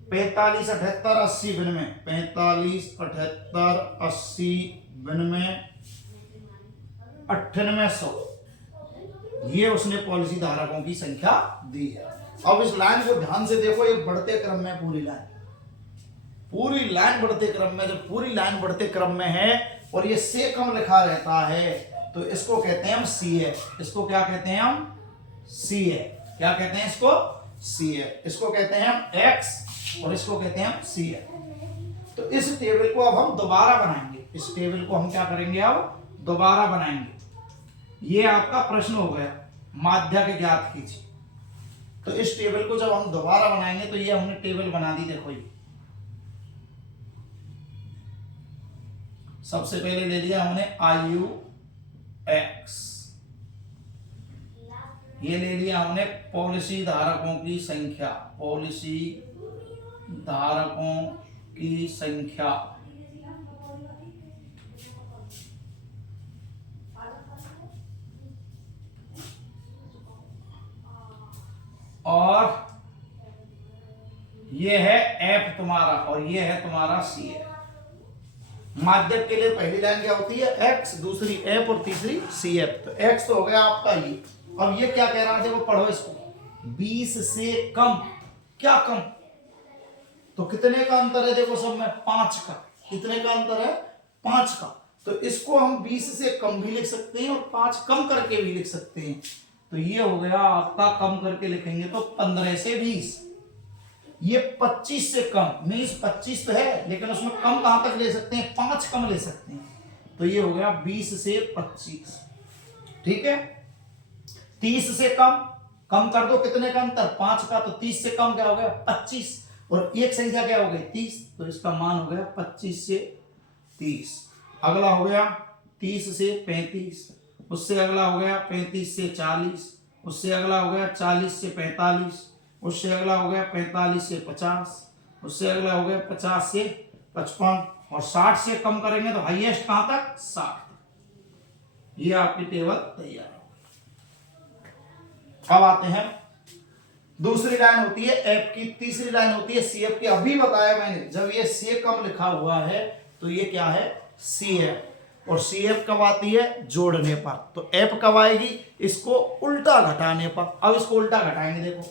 45, 78, 80 बिनवे, 45, 78, 80 बिनवे, 9800, ये उसने पॉलिसी धारकों की संख्या दी है। अब इस लाइन को ध्यान से देखो, ये बढ़ते क्रम में पूरी लाइन बढ़ते क्रम में, जब पूरी लाइन बढ़ते क्रम में है और ये से कम लिखा रहता है तो इसको कहते हैं हम सी है। इसको क्या कहते हैं हम, सी है। क्या कहते हैं इसको, सी है। इसको कहते हैं हम एक्स और इसको कहते हैं हम सी है। तो इस टेबल को अब हम दोबारा बनाएंगे, इस टेबल को हम क्या करेंगे, अब दोबारा बनाएंगे। ये आपका प्रश्न हो गया, माध्यक ज्ञात कीजिए। तो इस टेबल को जब हम दोबारा बनाएंगे तो ये हमने टेबल बना दी, देखो ये सबसे पहले ले लिया हमने आयु एक्स, ये ले लिया हमने पॉलिसी धारकों की संख्या, पॉलिसी धारकों की संख्या, और ये है एफ तुम्हारा और ये है तुम्हारा सी है। माध्यक के लिए पहली लाइन क्या होती है, एक्स, दूसरी एफ और तीसरी सी एफ। तो एक्स तो हो गया आपका ये। अब ये क्या कह रहा थे, वो पढ़ो इसको, 20 से कम, क्या कम, तो कितने का अंतर है, देखो सब में 5 का, कितने का अंतर है, 5 का। तो इसको हम 20 से कम भी लिख सकते हैं और 5 कम करके भी लिख सकते हैं। तो ये हो गया आपका, कम करके लिखेंगे तो 15 से 20। ये 25 से कम, मीन्स 25 तो है लेकिन उसमें कम कहां तक ले सकते हैं, 5 कम ले सकते हैं। तो ये हो गया 20 से 25, ठीक है। 30 से कम, कम कर दो, कितने का अंतर, 5 का, तो 30 से कम क्या हो गया 25, और एक संख्या क्या हो गई 30, तो इसका मान हो गया 25 से 30। अगला हो गया 30 से 35, उससे अगला हो गया 35 से 40, उससे अगला हो गया 40 से 45, उससे अगला हो गया 45 से 50, उससे अगला हो गया 50 से 55, और 60 से कम करेंगे तो हाईएस्ट कहां तक 60। ये आपकी टेबल तैयार हो। अब आते हैं दूसरी लाइन होती है एफ की, तीसरी लाइन होती है सी एफ की। अभी बताया मैंने जब ये सी कम लिखा हुआ है तो ये क्या है सी एफ, और सी एफ कब आती है जोड़ने पर, तो एफ कब आएगी इसको उल्टा घटाने पर। अब इसको उल्टा घटाएंगे, देखो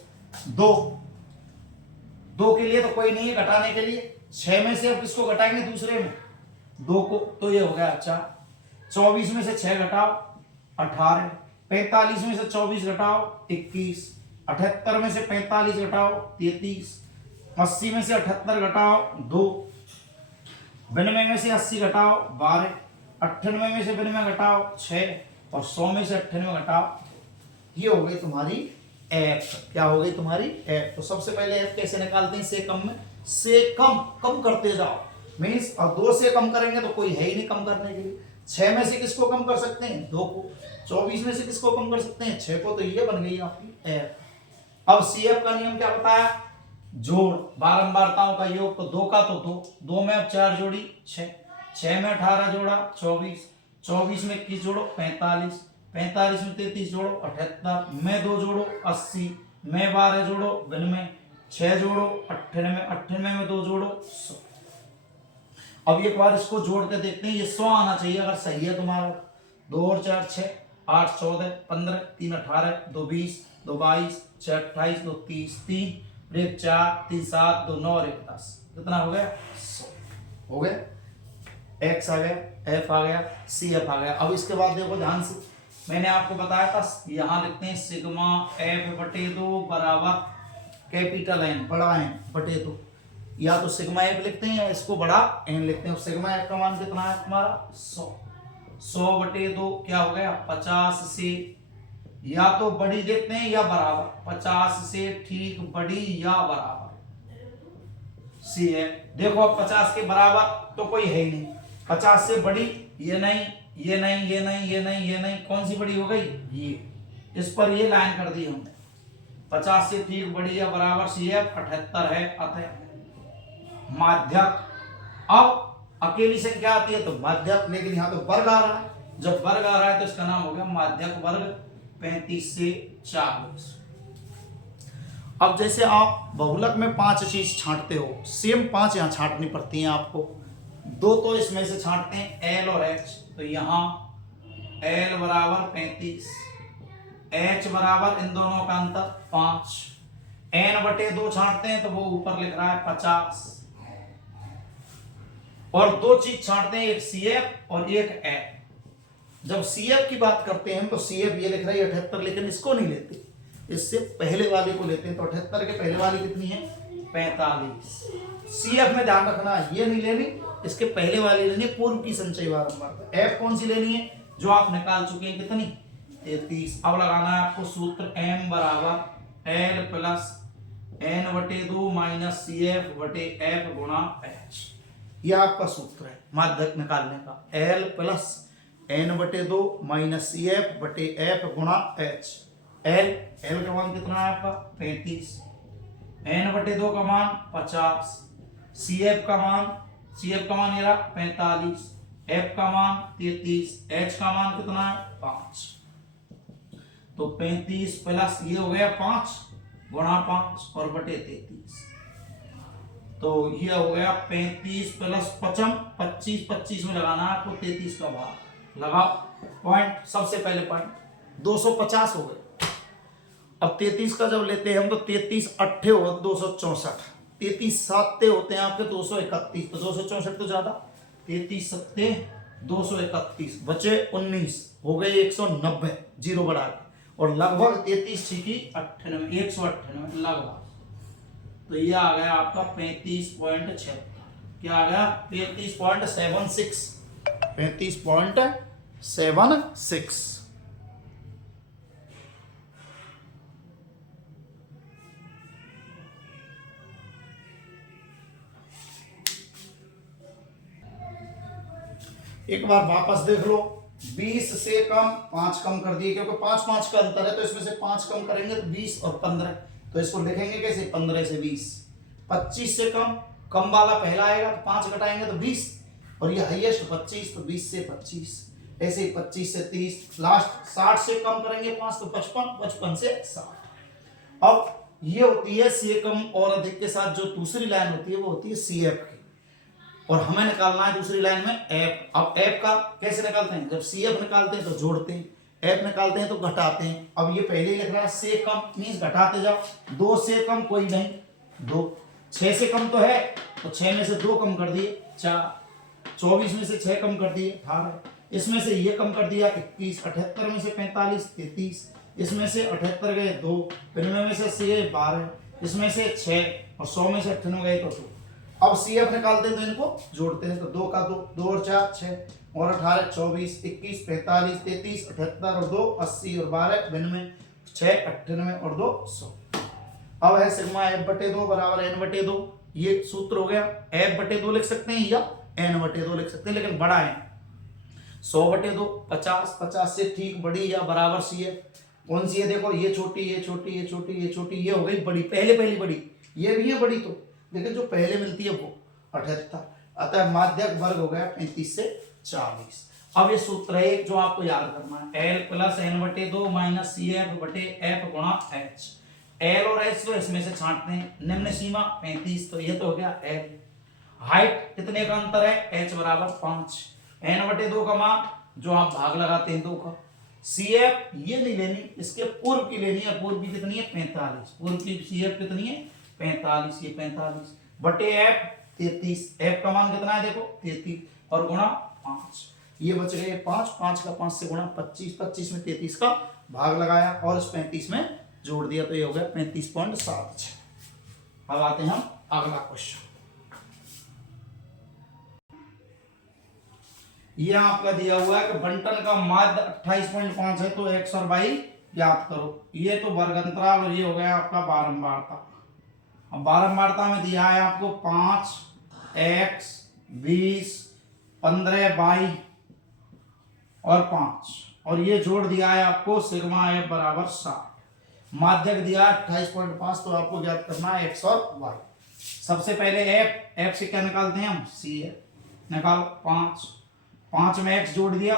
दो के लिए तो कोई नहीं है घटाने के लिए, 6 में से अब किसको घटाएंगे दूसरे में 2 को, तो ये हो गया 4। 24 में से 6 घटाओ 18, 45 में से 24 घटाओ 21, 78 में से 45 घटाओ 33, 80 में से 78 घटाओ 2, 92 में से 80 घटाओ 12, 98 में से 92 घटाओ 6, और 100 में से 98 घटाओ। ये हो गई तुम्हारी एफ। क्या हो गई तुम्हारी एफ। तो सबसे पहले एफ कैसे निकालते हैं, से कम में, से कम करते जाओ, मीन्स अब 2 से कम करेंगे तो कोई है ही नहीं कम करने के लिए। 6 में से किसको कम कर सकते हैं 2 को, 24 में से किसको कम कर सकते हैं 6 को, तो ये बन गई आपकी एफ। अब सी एफ का नियम क्या बताया, जोड़ बारंबारताओं का योग, तो 2 का तो 2 में अब 4 जोड़ी 6 में 18 जोड़ा 24, 24 में 21 जोड़ो 45, 45 में 33 जोड़ो 78, में 2 जोड़ो 80, में 12 जोड़ो 92, 6 जोड़ो 98, 98 में 2 जोड़ो 100। अब एक बार इसको जोड़ के देखते हैं, ये 100 आना चाहिए अगर सही है तुम्हारा। 2 और 4 6, 8 14 15, 3 18, 2 20, 2 22, 6 28, 2 30, 3 1 4, 3 7, 2 9 और 1 10, कितना हो गया 100 हो गया। एक्स आ गया, एफ आ गया, सी एफ आ गया। अब इसके बाद देखो ध्यान से, मैंने आपको बताया था यहां लिखते हैं सिग्मा एफ बटे 2 बराबर कैपिटल एन बड़ा एन बटे 2, या तो सिग्मा एफ लिखते हैं या इसको बड़ा एन लिखते हैं। सिग्मा एफ का मान कितना है तुम्हारा 100 बटे 2 क्या हो गया 50 से, या तो बड़ी देखते हैं या बराबर, 50 से ठीक बड़ी या बराबर सी है। देखो अब 50 के बराबर तो कोई है ही नहीं, 50 से बड़ी ये नहीं ये नहीं ये नहीं ये नहीं ये नहीं, कौन सी बड़ी हो गई ये, इस पर ये लाइन कर दी हमने। 50 से ठीक बड़ी या बराबर सी एफ 78 है, अतः माध्यक। अब अकेली संख्या आती है तो माध्यक, लेकिन यहाँ तो वर्ग आ रहा है, जब वर्ग आ रहा है तो इसका नाम हो गया माध्यक वर्ग 35 से 40। अब जैसे आप बहुलक में 5 चीज छांटते हो, सेम 5 यहाँ छांटनी पड़ती हैं आपको। 2 तो इसमें से छांटते हैं एल और एच, तो यहाँ एल बराबर 35, एच बराबर इन दोनों का अंतर 5, एन बटे 2 छांटते हैं तो वो ऊपर लिख रहा है 50, और 2 चीज छांटते हैं, एक सी एफ और एक एफ। जब सी एफ की बात करते हैं तो सी एफ ये लिख रहा है 78, लेकिन इसको नहीं लेते, इससे पहले वाले को लेते हैं। तो 78 के पहले वाली कितनी है 45। सी एफ में ध्यान रखना ये नहीं लेनी, इसके पहले वाली लेनी है पूर्व की संचयी बारंबारता। एफ कौन सी लेनी है जो आप निकाल चुके हैं कितनी 33। अब लगाना है आपको सूत्र m बराबर एल प्लस एन बटे 2 माइनस सी एफ बटे एफ गुणा एच। ये आपका सूत्र है माध्यक निकालने का, एल प्लस एन बटे 2 माइनस सी एफ बटे एफ गुणा एच। एल का मान कितना है आपका 35, एन बटे 2 का मान 50, सी एफ का मान ये रहा 45, एफ का मान 33, एच का मान कितना है 5। तो 35 प्लस ये हो गया 5 गुणा 5 और बटे 33, तो ये हो गया 35 प्लस 25, 25 में लगाना है आपको 33 का भाग लगा पॉइंट। सबसे पहले पॉइंट 250 हो गए। अब 33 का जब लेते हैं हम तो 33 अट्ठे हो 264, 33 साते होते हैं आपके 231, तो 264 तो ज्यादा, 33 सत्ते 231 बचे 19 हो गए 190 जीरो बढ़ा के, और लगभग 33 छिकी 98 198 लगभग, तो ये आ गया आपका 35.76। क्या आ गया 35.76, 35.76। एक बार वापस देख लो, 20 से कम 5 कम कर दिए, क्योंकि 5 5 का अंतर है, तो इसमें से 5 कम करेंगे तो 20 और 15, तो इसको लिखेंगे कैसे, 15 से 20। 25 से कम वाला पहला आएगा तो 5 घटाएंगे तो 20, और ये हाईएस्ट 25, तो 20 से 25, ऐसे ही 25 से 30, लास्ट 60 से कम करेंगे 5 तो 55, 55 से 60। अब ये होती है सी कम और अधिक के साथ जो दूसरी लाइन होती है वो होती है सी एफ की, और हमें निकालना है दूसरी लाइन में एफ। अब एफ का कैसे निकालते हैं, जब सी एफ निकालते हैं तो जोड़ते हैं, एफ निकालते हैं तो घटाते हैं। अब ये पहले ही लिख रहा है से कम मीन्स घटाते जाओ, 2 से कम कोई नहीं 2, 6 से कम तो है तो 6 में से 2 कम कर दिए 4, 24 में से 6 कम कर दिए 18, इसमें से ये कम कर दिया 21, 78 में से 45 33, इसमें से 78 गए 2, 95 में से 12, इसमें से 6 और 100 में से 98 गए तो 2। अब सी एफ निकालते हैं तो इनको जोड़ते हैं, तो 2 का 2, 2 और 4 6 और 18 24 21 45 33 78 और 2 80 और 12 92 6 98 और 2 100। अब है सिग्मा एफ बटे 2 बराबर एन बटे 2, ये सूत्र हो गया। एफ बटे 2 लिख सकते हैं या एन बटे 2 लिख सकते हैं, लेकिन बड़ा है 100 बटे 2 50, 50 से ठीक बड़ी या बराबर सी है, कौन सी है देखो, ये छोटी ये छोटी ये छोटी ये छोटी, ये हो गई बड़ी, पहली बड़ी, ये भी है बड़ी, तो लेकिन जो पहले मिलती है वो 78, अतः माध्यक वर्ग हो गया 35 से 40। अब ये सूत्र है जो आपको याद करना है, एल प्लस एन बटे 2 माइनस सी एफ बटे एफ गुणा एच। एल और एच तो इसमें से छांटते हैं, निम्न सीमा 35, तो ये तो हो गया एल। हाइट कितने का अंतर है, एच बराबर 5, एन बटे 2 का मान जो आप भाग लगाते हैं 2 का, सी एफ ये नहीं लेनी, इसके पूर्व की लेनी है, पूर्व की कितनी है 45, पूर्व की सी एफ कितनी है 45, ये 45 बटे एफ 33, एफ का मान कितना है देखो 33 और गुणा 5, ये बच गए 5, 5 का 5 से गुणा 25, 25 में 33 का भाग लगाया और इस 35 में जोड़ दिया, तो ये हो गया 35.76। अब आते हैं हम अगला क्वेश्चन। ये आपका दिया हुआ है कि बंटन का माध्य 28.5 है, तो x और y ज्ञात करो। ये तो वर्ग अंतराल और ये हो गया आपका बारंबारता। अब बारंबारता में दिया है आपको 5x 20 15y और 5, और ये जोड़ दिया है आपको सिग्मा एफ बराबर 60। माध्यक दिया 28.5, तो आपको ज्ञात करना है x और y। सबसे पहले f से क्या निकालते हैं हम, सी एफ निकालो, 5 में x जोड़ दिया,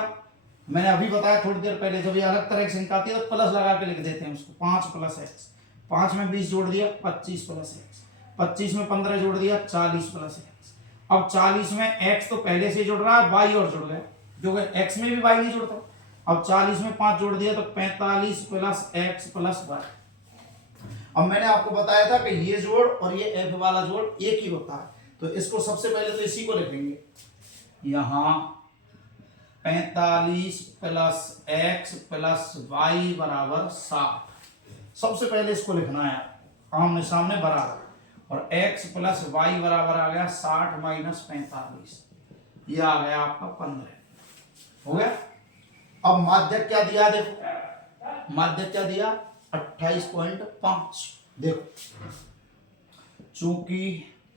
मैंने अभी बताया थोड़ी देर पहले, जब ये अलग तरह की संख्या आती है तो प्लस लगा के लिख देते हैं उसको, 5 प्लस x, 5 में 20 जोड़ दिया 25 प्लस x, 25 में 15 जोड़ दिया 40 प्लस x। अब 40 में x तो पहले से जुड़ रहा है, y और जुड़ गया, जो x में भी y नहीं जुड़ता। अब 40 में 5 जोड़ दिया तो 45 प्लस x प्लस y। अब मैंने आपको बताया था कि ये जोड़ और ये f वाला जोड़ एक ही होता है, तो इसको सबसे पहले तो इसी को लिखेंगे, यहाँ 45 प्लस x प्लस y बराबर 60। सबसे पहले इसको लिखना है आमने सामने बराबर, और x प्लस y बराबर आ गया 60 माइनस 45, ये आ गया आपका 15, हो गया। अब माध्यक क्या दिया देखो, माध्यक क्या दिया 28.5, देखो चूंकि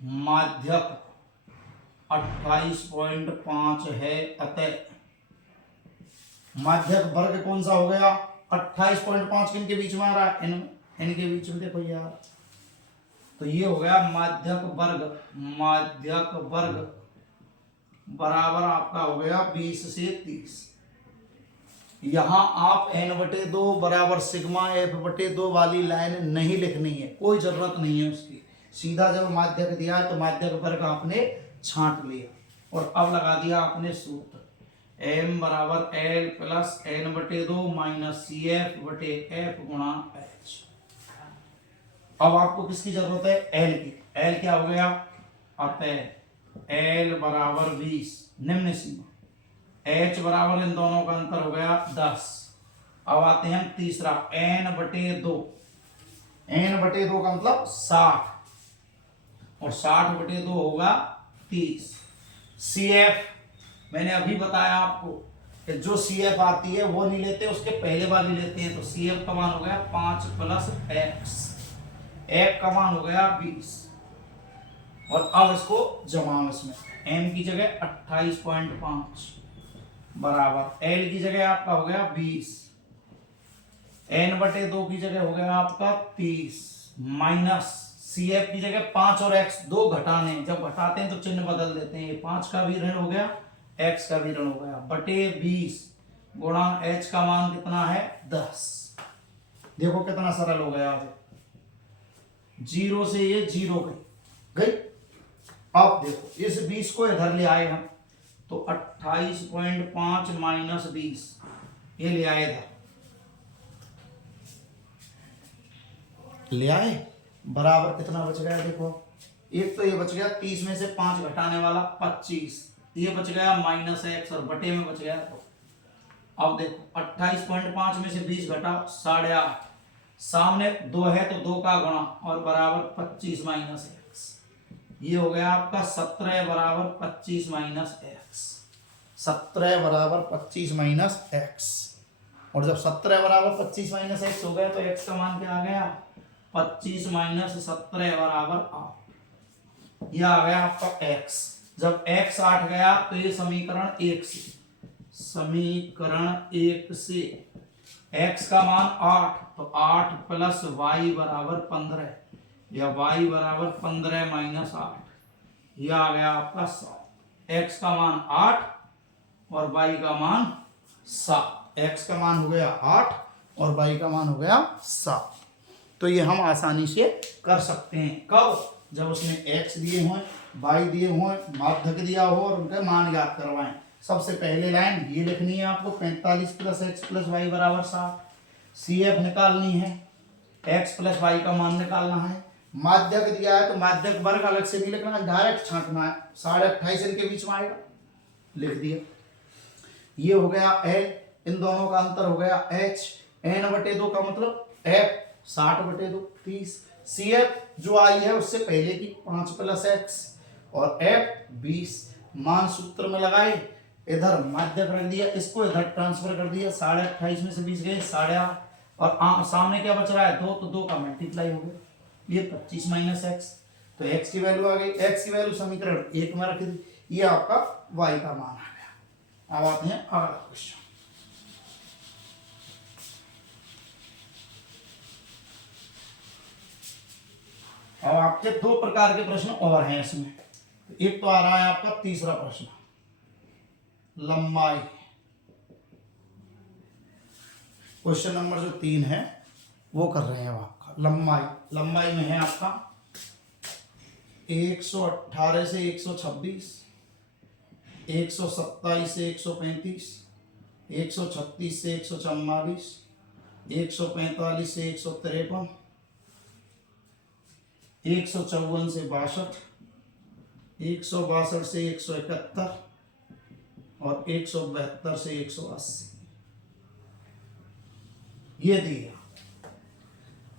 माध्यक 28.5 है, अतः माध्यक वर्ग कौन सा हो गया 28.5, किन के बीच में आ रहा है, इनके बीच में, देखो यार, तो ये हो गया माध्यक वर्ग, माध्यक वर्ग बराबर आपका हो गया 20 से 30। यहां आप n/2 बराबर सिग्मा f/2 वाली लाइन नहीं लिखनी है, कोई जरूरत नहीं है उसकी, सीधा जब माध्यक दिया है तो माध्यक वर्ग आपने छांट लिया और अब लगा दिया आपने सूत्र, m बराबर l plus n/2 minus c f बटे एफ गुणा h। अब आपको किसकी जरूरत है, l की, l क्या हो गया, अतः l बराबर 20 निम्न सीमा, h बराबर इन दोनों का अंतर हो गया 10। अब आते हैं हम तीसरा, n/2, n/2 का मतलब 60, और 60/2 होगा 30। CF मैंने अभी बताया आपको कि जो CF आती है वो नहीं लेते, उसके पहले वाली लेते हैं, तो CF का मान हो गया 5 प्लस x, f का मान हो गया 20, और अब इसको जमाओ, इसमें m की जगह 28.5 बराबर एल की जगह आपका हो गया 20, n/2 की जगह हो गया आपका 30, माइनस सी एफ की जगह 5 और x 2 घटाने, जब घटाते हैं तो चिन्ह बदल देते हैं, 5 का भी ऋण हो गया, x का भी ऋण हो गया, बटे 20 गुणा h का मान कितना है 10। देखो कितना सरल हो गया, अब 0 से ये 0 गई। अब देखो इस 20 को इधर ले आए हम, तो 28.5 माइनस 20 ये ले आए इधर, ले आए, बराबर कितना बच गया देखो, एक तो ये बच गया 30 में से 5 घटाने वाला 25, ये बच गया माइनस x और बटे में बच गया। तो अब देखो 28.5 में से 20 घटाओ 8.5, सामने 2 है तो 2 का गुणा और बराबर 25 माइनस x, ये हो गया आपका 17 बराबर 25 माइनस x, 17 बराबर 25 माइनस x। और जब 17 बराबर 25 माइनस x हो गया तो x का मान क्या आ गया 25 माइनस 17 बराबर 8, यह आ गया आपका x। जब x 8 गया तो ये समीकरण 1 से, समीकरण 1 से x का मान 8, तो 8 प्लस y बराबर 15, या y बराबर 15 माइनस 8, यह आ गया आपका 7। x का मान 8 और y का मान 7, x का मान हो गया 8 और y का मान हो गया 7। तो ये हम आसानी से कर सकते हैं, कब, जब उसने x दिए हों, y दिए हों, माध्यक दिया हो और उनके मान याद करवाएं। सबसे पहले लाइन ये लिखनी है आपको, 45 प्लस एक्स प्लस वाई बराबर 60, सी एफ निकालनी है, x प्लस वाई का मान निकालना है। माध्यक दिया है तो माध्यक वर्ग अलग से नहीं लिखना, डायरेक्ट छांटना है, 28.5 इनके बीच में आएगा, लिख दिया। ये हो गया l, इन दोनों का अंतर हो गया h, n/2 का मतलब f 60/2 30, सी एफ जो आई है उससे पहले की 5 प्लस x और f 20, मान सूत्र में लगाए, इधर माध्यक रख दिया, इसको इधर ट्रांसफर कर दिया, 28.5 में से 20 गए 8.5, और सामने क्या बच रहा है 2, तो 2 का मल्टीप्लाई हो गया, ये 25 माइनस x, तो x की वैल्यू आ गई, x की वैल्यू समीकरण 1 में रख दी, ये आपका y का मान आ गया। अब आते हैं अगला क्वेश्चन। अब आपके 2 प्रकार के प्रश्न और हैं इसमें, एक तो आ रहा है आपका तीसरा प्रश्न, लंबाई, क्वेश्चन नंबर जो 3 है वो कर रहे हैं आपका लंबाई में है आपका 118 से 126, 127 से 135, 136 से 144, 145 से 153, 154 से 62, 162 से 171 और 172 से 180, ये दिया।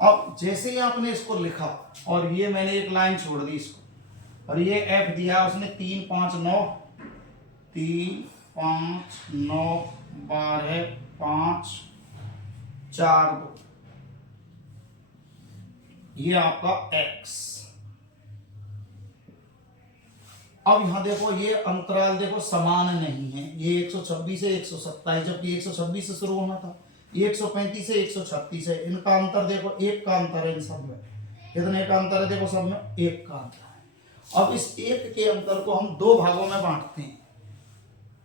अब जैसे ही आपने इसको लिखा और ये मैंने एक लाइन छोड़ दी इसको, और ये f दिया उसने 3 5 9 12 5 4 2, ये आपका x। अब यहां देखो ये अंतराल देखो समान नहीं है, ये 126 से 127 जबकि 126 से शुरू होना था, ये 135 से 136 है, इनका अंतर देखो 1 का अंतर है, इन सब में कितने का अंतर है देखो, सब में 1 का अंतर है। अब इस 1 के अंतर को हम 2 भागों में बांटते हैं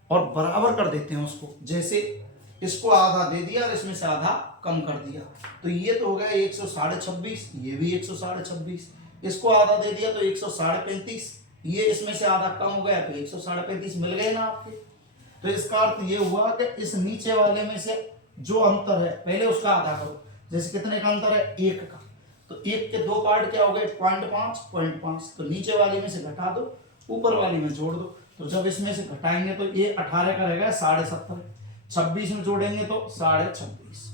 और बराबर कर देते हैं उसको, जैसे इसको आधा दे दिया और इसमें से आधा कम कर दिया, तो ये तो हो गया 126, ये भी 126, इसको आधा दे दिया तो 135, ये इसमें से आधा कम हो गया तो 135 मिल गए ना आपके। तो इसका अर्थ ये हुआ कि इस नीचे वाले में से जो अंतर है पहले उसका आधा करो, जैसे कितने का अंतर है 1 का, तो 1 के 2 पार्ट क्या हो गए 0.5, तो नीचे वाले में से घटा दो ऊपर वाले में जोड़ दो, तो जब इसमें से घटाएंगे तो ये 18 का रहेगा 70.5, 26 में जोड़ेंगे तो 26.5,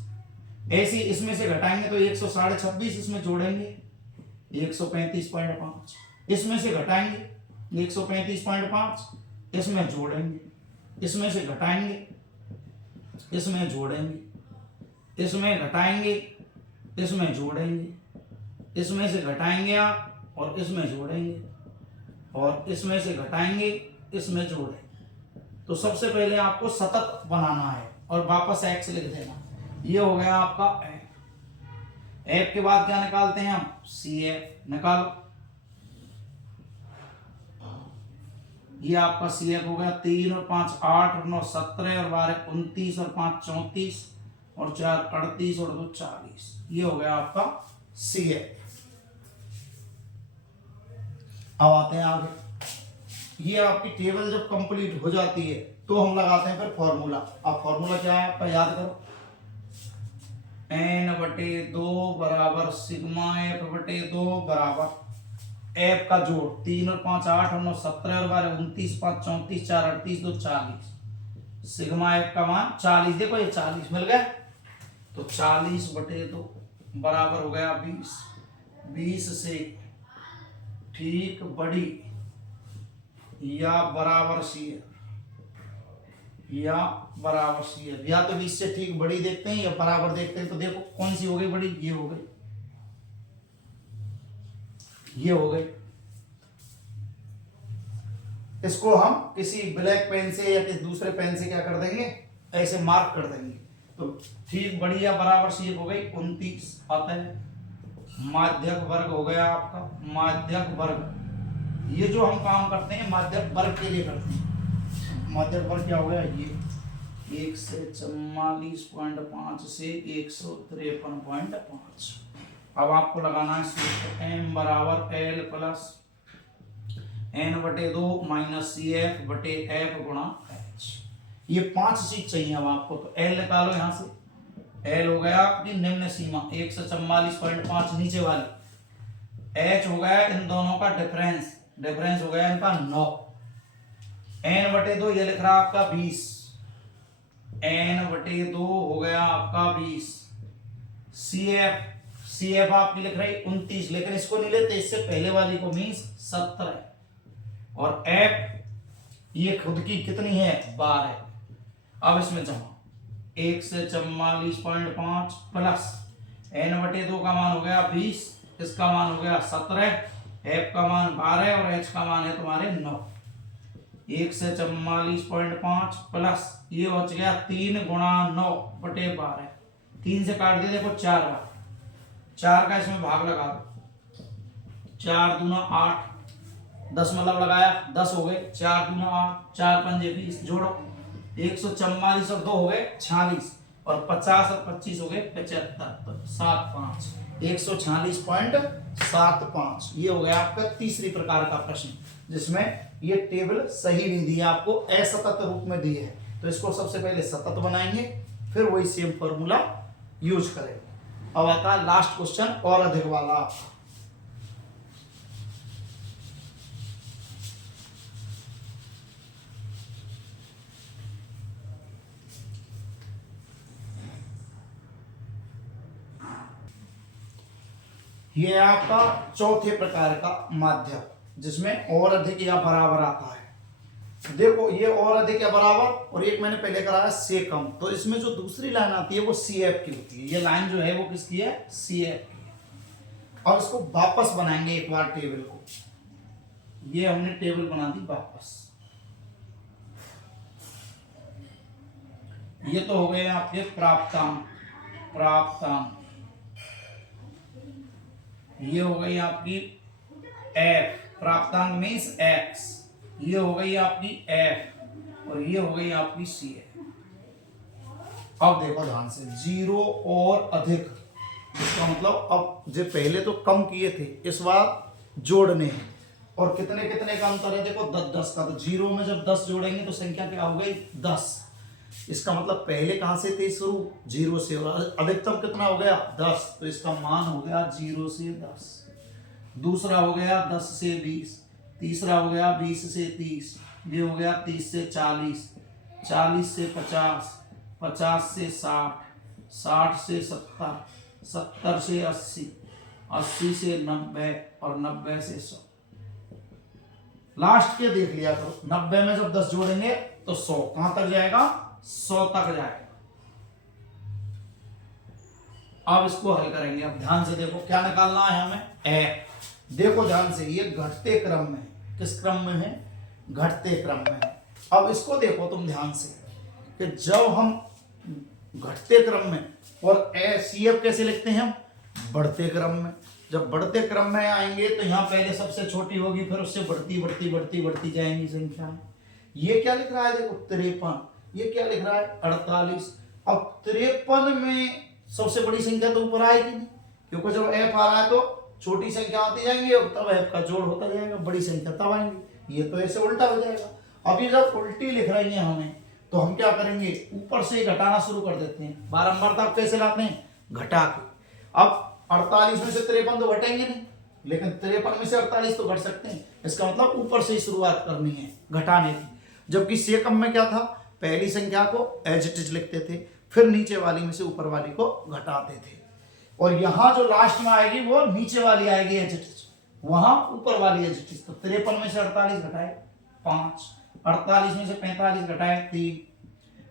ऐसे इसमें से घटाएंगे तो 126, इसमें जोड़ेंगे 135.5, इसमें से घटाएंगे 135.5, इसमें जोड़ेंगे, इसमें से घटाएंगे, इसमें जोड़ेंगे, इसमें घटाएंगे, इसमें जोड़ेंगे, इसमें से घटाएंगे आप और इसमें जोड़ेंगे, और इसमें से घटाएंगे, इसमें जोड़ेंगे, तो सबसे पहले आपको सतत बनाना है और वापस x लिख देना। ये हो गया आपका f के बाद क्या निकालते हैं हम, CF निकालो। ये आपका CF हो गया 3 और 5 8 और 9 17 और 12 29 और 5 34 और 4 38 और 2 40। ये हो गया आपका CF। अब आते हैं आगे। ये आपकी टेबल जब कंप्लीट हो जाती है तो हम लगाते हैं फिर फॉर्मूला। अब फॉर्मूला क्या है आपका, याद करो, n/2 बराबर सिग्मा f/2 बराबर f का जोड़ 3 और 5 8 और 9 17 और 12 29 5 34 4 38 2 40। सिग्मा f का मान 40, देखो ये 40 मिल गया, तो 40/2 बराबर हो गया 20। 20 से ठीक बड़ी या बराबर CF, या बराबर CF, या तो 20 से ठीक बड़ी देखते हैं या बराबर देखते हैं। तो देखो कौन सी हो गई बड़ी, ये हो गई, ये हो गई। इसको हम किसी ब्लैक पेन से या किसी दूसरे पेन से क्या कर देंगे, ऐसे मार्क कर देंगे। तो ठीक बड़ी या बराबर CF हो गई 29 आता है। माध्यक वर्ग हो गया आपका, माध्यक वर्ग। ये जो हम काम करते हैं माध्यक वर्ग के लिए करते हैं। माध्यक वर्ग क्या हो गया, ये 144.5 से 153.5। अब आपको लगाना है सूत्र m बराबर l plus n/2 minus CF/f गुणा h। ये 5 चीज चाहिए अब आपको, तो l निकालो यहां से। l हो गया आपकी निम्न सीमा 144.5 नीचे वाली, h हो गया इन दोनों का डिफरेंस, डिफरेंस हो गया इनका 9, n/2 ये लिख रहा आपका 20, n/2 हो गया आपका 20। CF आपकी लिख रही 29, लेकिन इसको नहीं लेते, इससे पहले वाली को मीन्स 17, और f ये खुद की कितनी है 12। अब इसमें जमा 144.5 प्लस n/2 का मान हो गया 20, इसका मान हो गया 17, f का मान 12 और h का मान है तुम्हारे 9। 144.5 प्लस ये बच गया 3 गुणा 9/12, 3 से काट दिया, देखो 4 बार, 4 का इसमें भाग लगा दो, 4 दूना 8, 10 मतलब लगाया 10 हो गए, 4 दूना 8, 4 पंजे 20, जोड़ो 144 और 2 हो गए 46, और 50 और 25 हो गए 75, 75 146.75। ये हो गया आपका तीसरी प्रकार का प्रश्न, जिसमें ये टेबल सही नहीं दी है, आपको असतत रूप में दी है। तो इसको सबसे पहले सतत बनाएंगे, फिर वही सेम फॉर्मूला यूज करेंगे। अब आता है लास्ट क्वेश्चन और अधिक वाला। ये आपका चौथे प्रकार का माध्यक, जिसमें और अधिक या बराबर आता है। देखो ये और अधिक या बराबर, और एक मैंने पहले कराया से कम, तो इसमें जो दूसरी लाइन आती है वो CF की होती है। ये लाइन जो है वो किसकी है, CF की है। और इसको वापस बनाएंगे एक बार टेबल को, ये हमने टेबल बना दी वापस। ये तो हो गए आपके प्राप्तांक, प्राप्तांक। ये हो गई आपकी f, प्राप्तांक मीन्स x। ये हो गई आपकी f, और ये हो गई आपकी CF। अब देखो ध्यान से, 0 और अधिक, इसका मतलब अब जो पहले तो कम किए थे, इस बार जोड़ने हैं। और कितने कितने का अंतर है, देखो 10 का। तो 0 में जब 10 जोड़ेंगे तो संख्या क्या हो गई 10। इसका मतलब पहले कहां से थे शुरू, 0 से, और अधिकतम कितना हो गया 10, तो इसका मान हो गया 0 से 10। दूसरा हो गया 10 से 20, तीसरा हो गया 20 से 30, ये हो गया 30 से 40, 40 से 50, 50 से 60, 60 से 70, 70 से 80, 80 से 90, और 90 से 100। लास्ट के देख लिया तो 90 में जब 10 जोड़ेंगे तो 100 कहां तक जाएगा, 100 तक जाएगा। अब इसको हल करेंगे। अब ध्यान से देखो क्या निकालना है हमें, देखो ध्यान से, ये घटते क्रम में है। किस क्रम में है, घटते क्रम में है। अब इसको देखो तुम ध्यान से कि जब हम घटते क्रम में, और CF कैसे लिखते हैं हम, बढ़ते क्रम में। जब बढ़ते क्रम में आएंगे तो यहाँ पहले सबसे छोटी होगी, फिर उससे बढ़ती बढ़ती बढ़ती बढ़ती जाएंगी संख्या। ये क्या लिख रहा है देखो 53, ये क्या लिख रहा है 48। अब 53 में सबसे बड़ी संख्या तो ऊपर आएगी नहीं, क्योंकि जब F आ रहा है तो छोटी संख्या आती जाएंगी और तब F का जोड़ होता जाएगा, बड़ी संख्या तब आएंगी। ये तो ऐसे उल्टा हो जाएगा। अब ये जब उल्टी लिख रही है हमें, तो हम क्या करेंगे, ऊपर से ही घटाना शुरू कर देते हैं। बारंबारता आप कैसे लाते हैं, घटा के। अब 48 में से 53 तो घटेंगे नहीं, लेकिन 53 में से 48 तो घट सकते हैं। इसका मतलब ऊपर से ही शुरुआत करनी है घटाने की। जबकि सेकंड में क्या था, पहली संख्या को एज इट इज लिखते थे, फिर नीचे वाली में से ऊपर वाली को घटाते थे। और यहाँ जो लास्ट में आएगी वो नीचे वाली आएगी एज इट इज, वहां ऊपर वाली एज इट इज। तो 53 में से 48 घटाए 5, 48 में से 45 घटाए 3,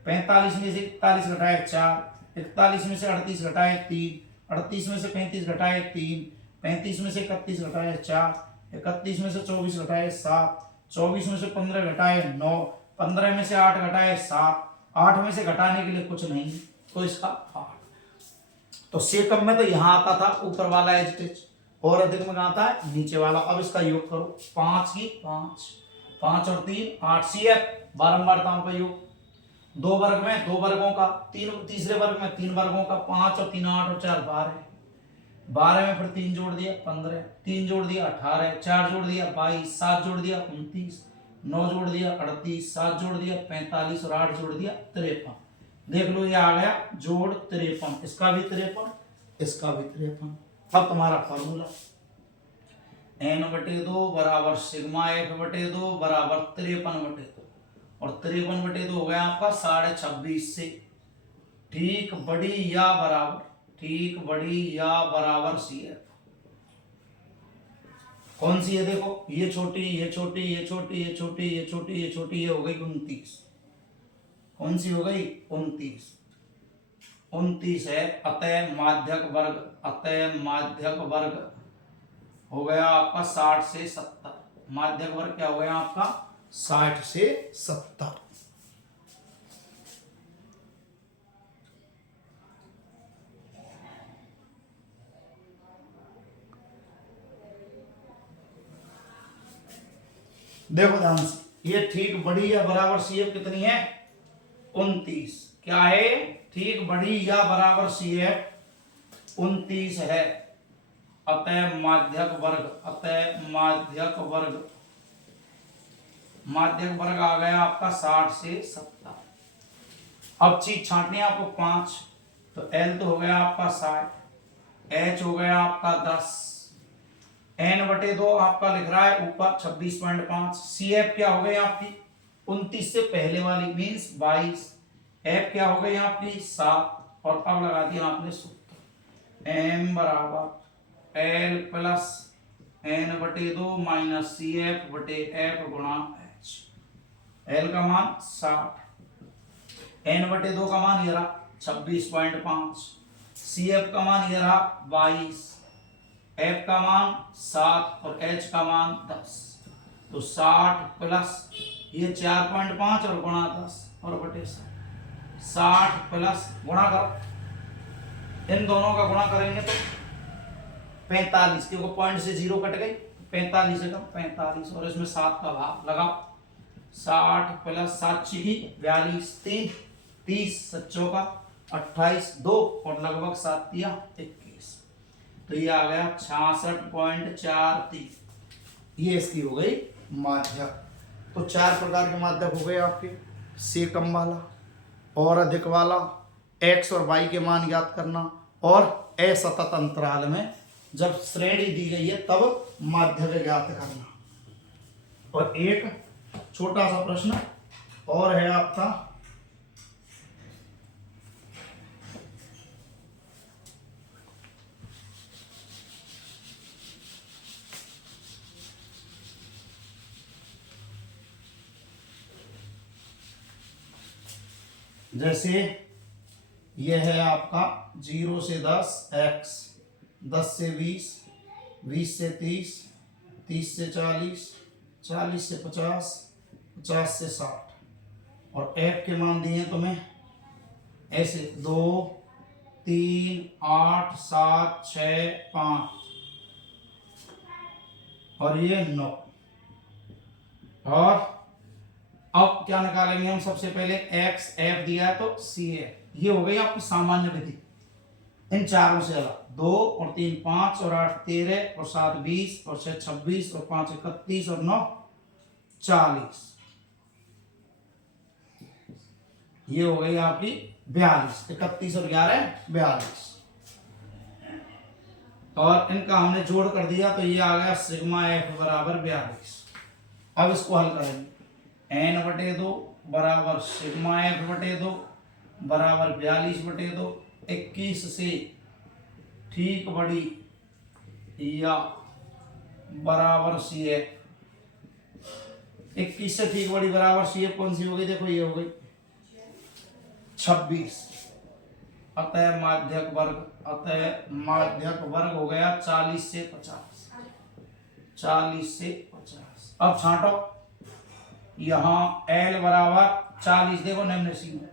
45 में से 41 घटाए 4, 41 में से 38 घटाए 3, 38 में से 35 घटाए 3, 35 में से 31 घटाए 4, 31 में से 24 घटाए 7, 24 में से 15 घटाए 9, 15 में से 8 घटाए 7, 8 में से घटाने के लिए कुछ नहीं, तो इसका 8। तो सेकंड में तो यहाँ आता था ऊपर वाला एज इट इज, और अधिक में कहाँ था, नीचे वाला। अब इसका योग करो, 5 की 5, 5 और 3 8, CF बारंबारताओं का योग। 2 वर्ग में 2 वर्गों का, तीसरे वर्ग में 3 वर्गों का, 5 और 3 8 और 4 12, 12 में फिर 3 जोड़ दिया 15, 3 जोड़ दिया 18, 4 जोड़ दिया 22, 7 जोड़ दिया 29, 9 जोड़ दिया 38, 7 जोड़ दिया 45 और 8 जोड़ दिया 53। देख लो ये आ गया जोड़ 53, इसका भी 53, इसका भी 53। अब तुम्हारा फॉर्मूला n/2 बराबर सिग्मा f/2 बराबर 53/2, और 53/2 हो गया आपका 26.5 से ठीक बड़ी या बराबर, ठीक बड़ी या बराबर CF। कौन सी है देखो, ये छोटी, ये छोटी, ये छोटी, ये छोटी, ये छोटी, ये छोटी, ये हो गई 29। कौन सी हो गई 29, 29 है। अतः माध्यक वर्ग, अतः माध्यक वर्ग हो गया आपका 60 से 70। माध्यक वर्ग क्या हो गया आपका 60 से 70। देखो ध्यान से, ये ठीक बड़ी या बराबर CF कितनी है 29। क्या है, ठीक बड़ी या बराबर CF 29 है। अतः माध्यक वर्ग, अतः माध्यक वर्ग, माध्यक वर्ग आ गया आपका 60 से 70। अब चीज छांटनी है आपको 5, तो L तो हो गया आपका 60, H हो गया आपका 10, n/2 आपका लिख रहा है ऊपर 26.5। CF क्या हो गई आपकी 29 से पहले वाली मीन्स 22, F क्या हो गई आपकी 7, और अब लगा दिया आपने सूत्र m बराबर L plus n/2 minus CF/F गुणा H। L का मान 60, n/2 का मान ये रहा 26.5, CF का मान ये रहा 22, F का मान 7 और H का मान 10। तो 60 प्लस ये 4.5 और गुणा 10 और बटे 60 प्लस गुणा करो, इन दोनों का गुणा करेंगे तो 45, क्योंकि पॉइंट से 0 कट गई, 45 से कम 45, और इसमें 7 का भाग लगाओ। 60 प्लस 7 की 42, 3 30, 7 का 28, 2 और लगभग 7 दिया 21, तो ये आ गया 66.43। ये इसकी हो गई माध्यक। तो 4 प्रकार के माध्यक हो गए आपके, से कम वाला और अधिक वाला, x और y के मान ज्ञात करना, और असतत अंतराल में जब श्रेणी दी गई है तब माध्यक ज्ञात करना। और एक छोटा सा प्रश्न और है आपका, जैसे यह है आपका 0 से 10 x, 10 से 20, 20 से 30, 30 से 40, 40 से 50, 50 से 60। और एफ के मान दिए हैं तुम्हें ऐसे 2 3 8 7 6 5 और ये 9। और अब क्या निकालेंगे हम? सबसे पहले एक्स एफ दिया है तो सी एफ। ये हो गई आपकी सामान्य विधि इन चारों से अलग। 2 और 3 5 और 8 13 और 7 20 और 6 26 और 5 31 और 9 40। ये हो गई आपकी 42। 31 और 11 42। और इनका हमने जोड़ कर दिया तो ये आ गया सिग्मा एफ बराबर 42। अब इसको हल करेंगे। एन बटे 2 बराबर सिग्मा एफ बटे 2 बराबर 42 बटे 2। 21 से ठीक बड़ी या बराबर सी एफ। 21 से ठीक बड़ी बराबर सी एफ कौन सी हो गई? देखो ये हो गई 26। अतः माध्यक वर्ग हो गया 40 से 50। 40 से 50। अब छांटो यहां L बराबर 40। देखो निम्न सीमा।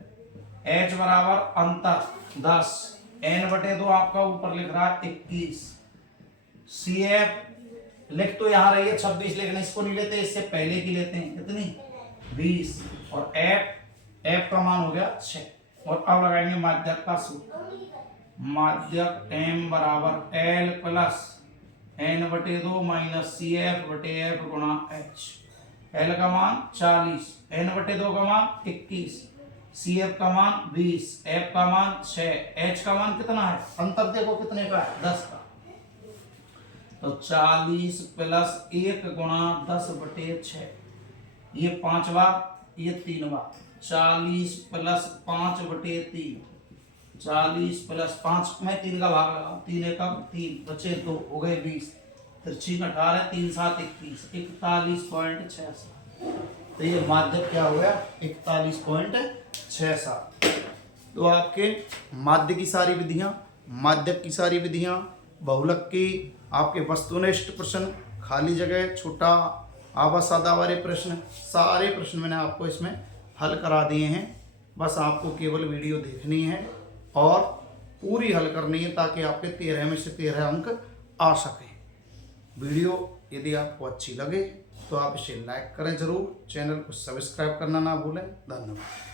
H बराबर अंतर 10। N बटे 2 आपका ऊपर लिख रहा है 21। CF लिख तो यहां रही है 26, लेकिन इसको नहीं लेते, इससे पहले की लेते हैं। कितनी? 20। और F का मान हो गया 6। और अब लगाएंगे माध्यक का सूत्र। माध्यक M बराबर L प्लस N बटे 2 माइनस CF बटे F गुणा H। L का मान 40, N बटे 2 का मान 21, CF का मान 20, F का मान 6, H का मान कितना है? अंतर देखो कितने का है? 10 का। तो 40 प्लस 1 गुणा 10 बटे 6। ये 5वां, ये 3वां। 40 प्लस 5 बटे 3। 40 प्लस 5 में 3 का भाग लगाओ। 3 एकम 3 बचे 2 हो गए 20। 3 18 3 7 21। 41.67। तो ये माध्यक क्या हो गया? 41.67। तो आपके माध्य की सारी विधियां, माध्यक की सारी विधियां, बहुलक की, आपके वस्तुनिष्ठ प्रश्न, खाली जगह, छोटा आवास सादा वाले प्रश्न, सारे प्रश्न मैंने आपको इसमें हल करा दिए हैं। बस आपको केवल वीडियो देखनी है और पूरी हल करनी है ताकि आपके 13 में से 13 अंक आ सकें। वीडियो यदि आपको अच्छी लगे तो आप इसे लाइक करें जरूर। चैनल को सब्सक्राइब करना ना भूलें। धन्यवाद।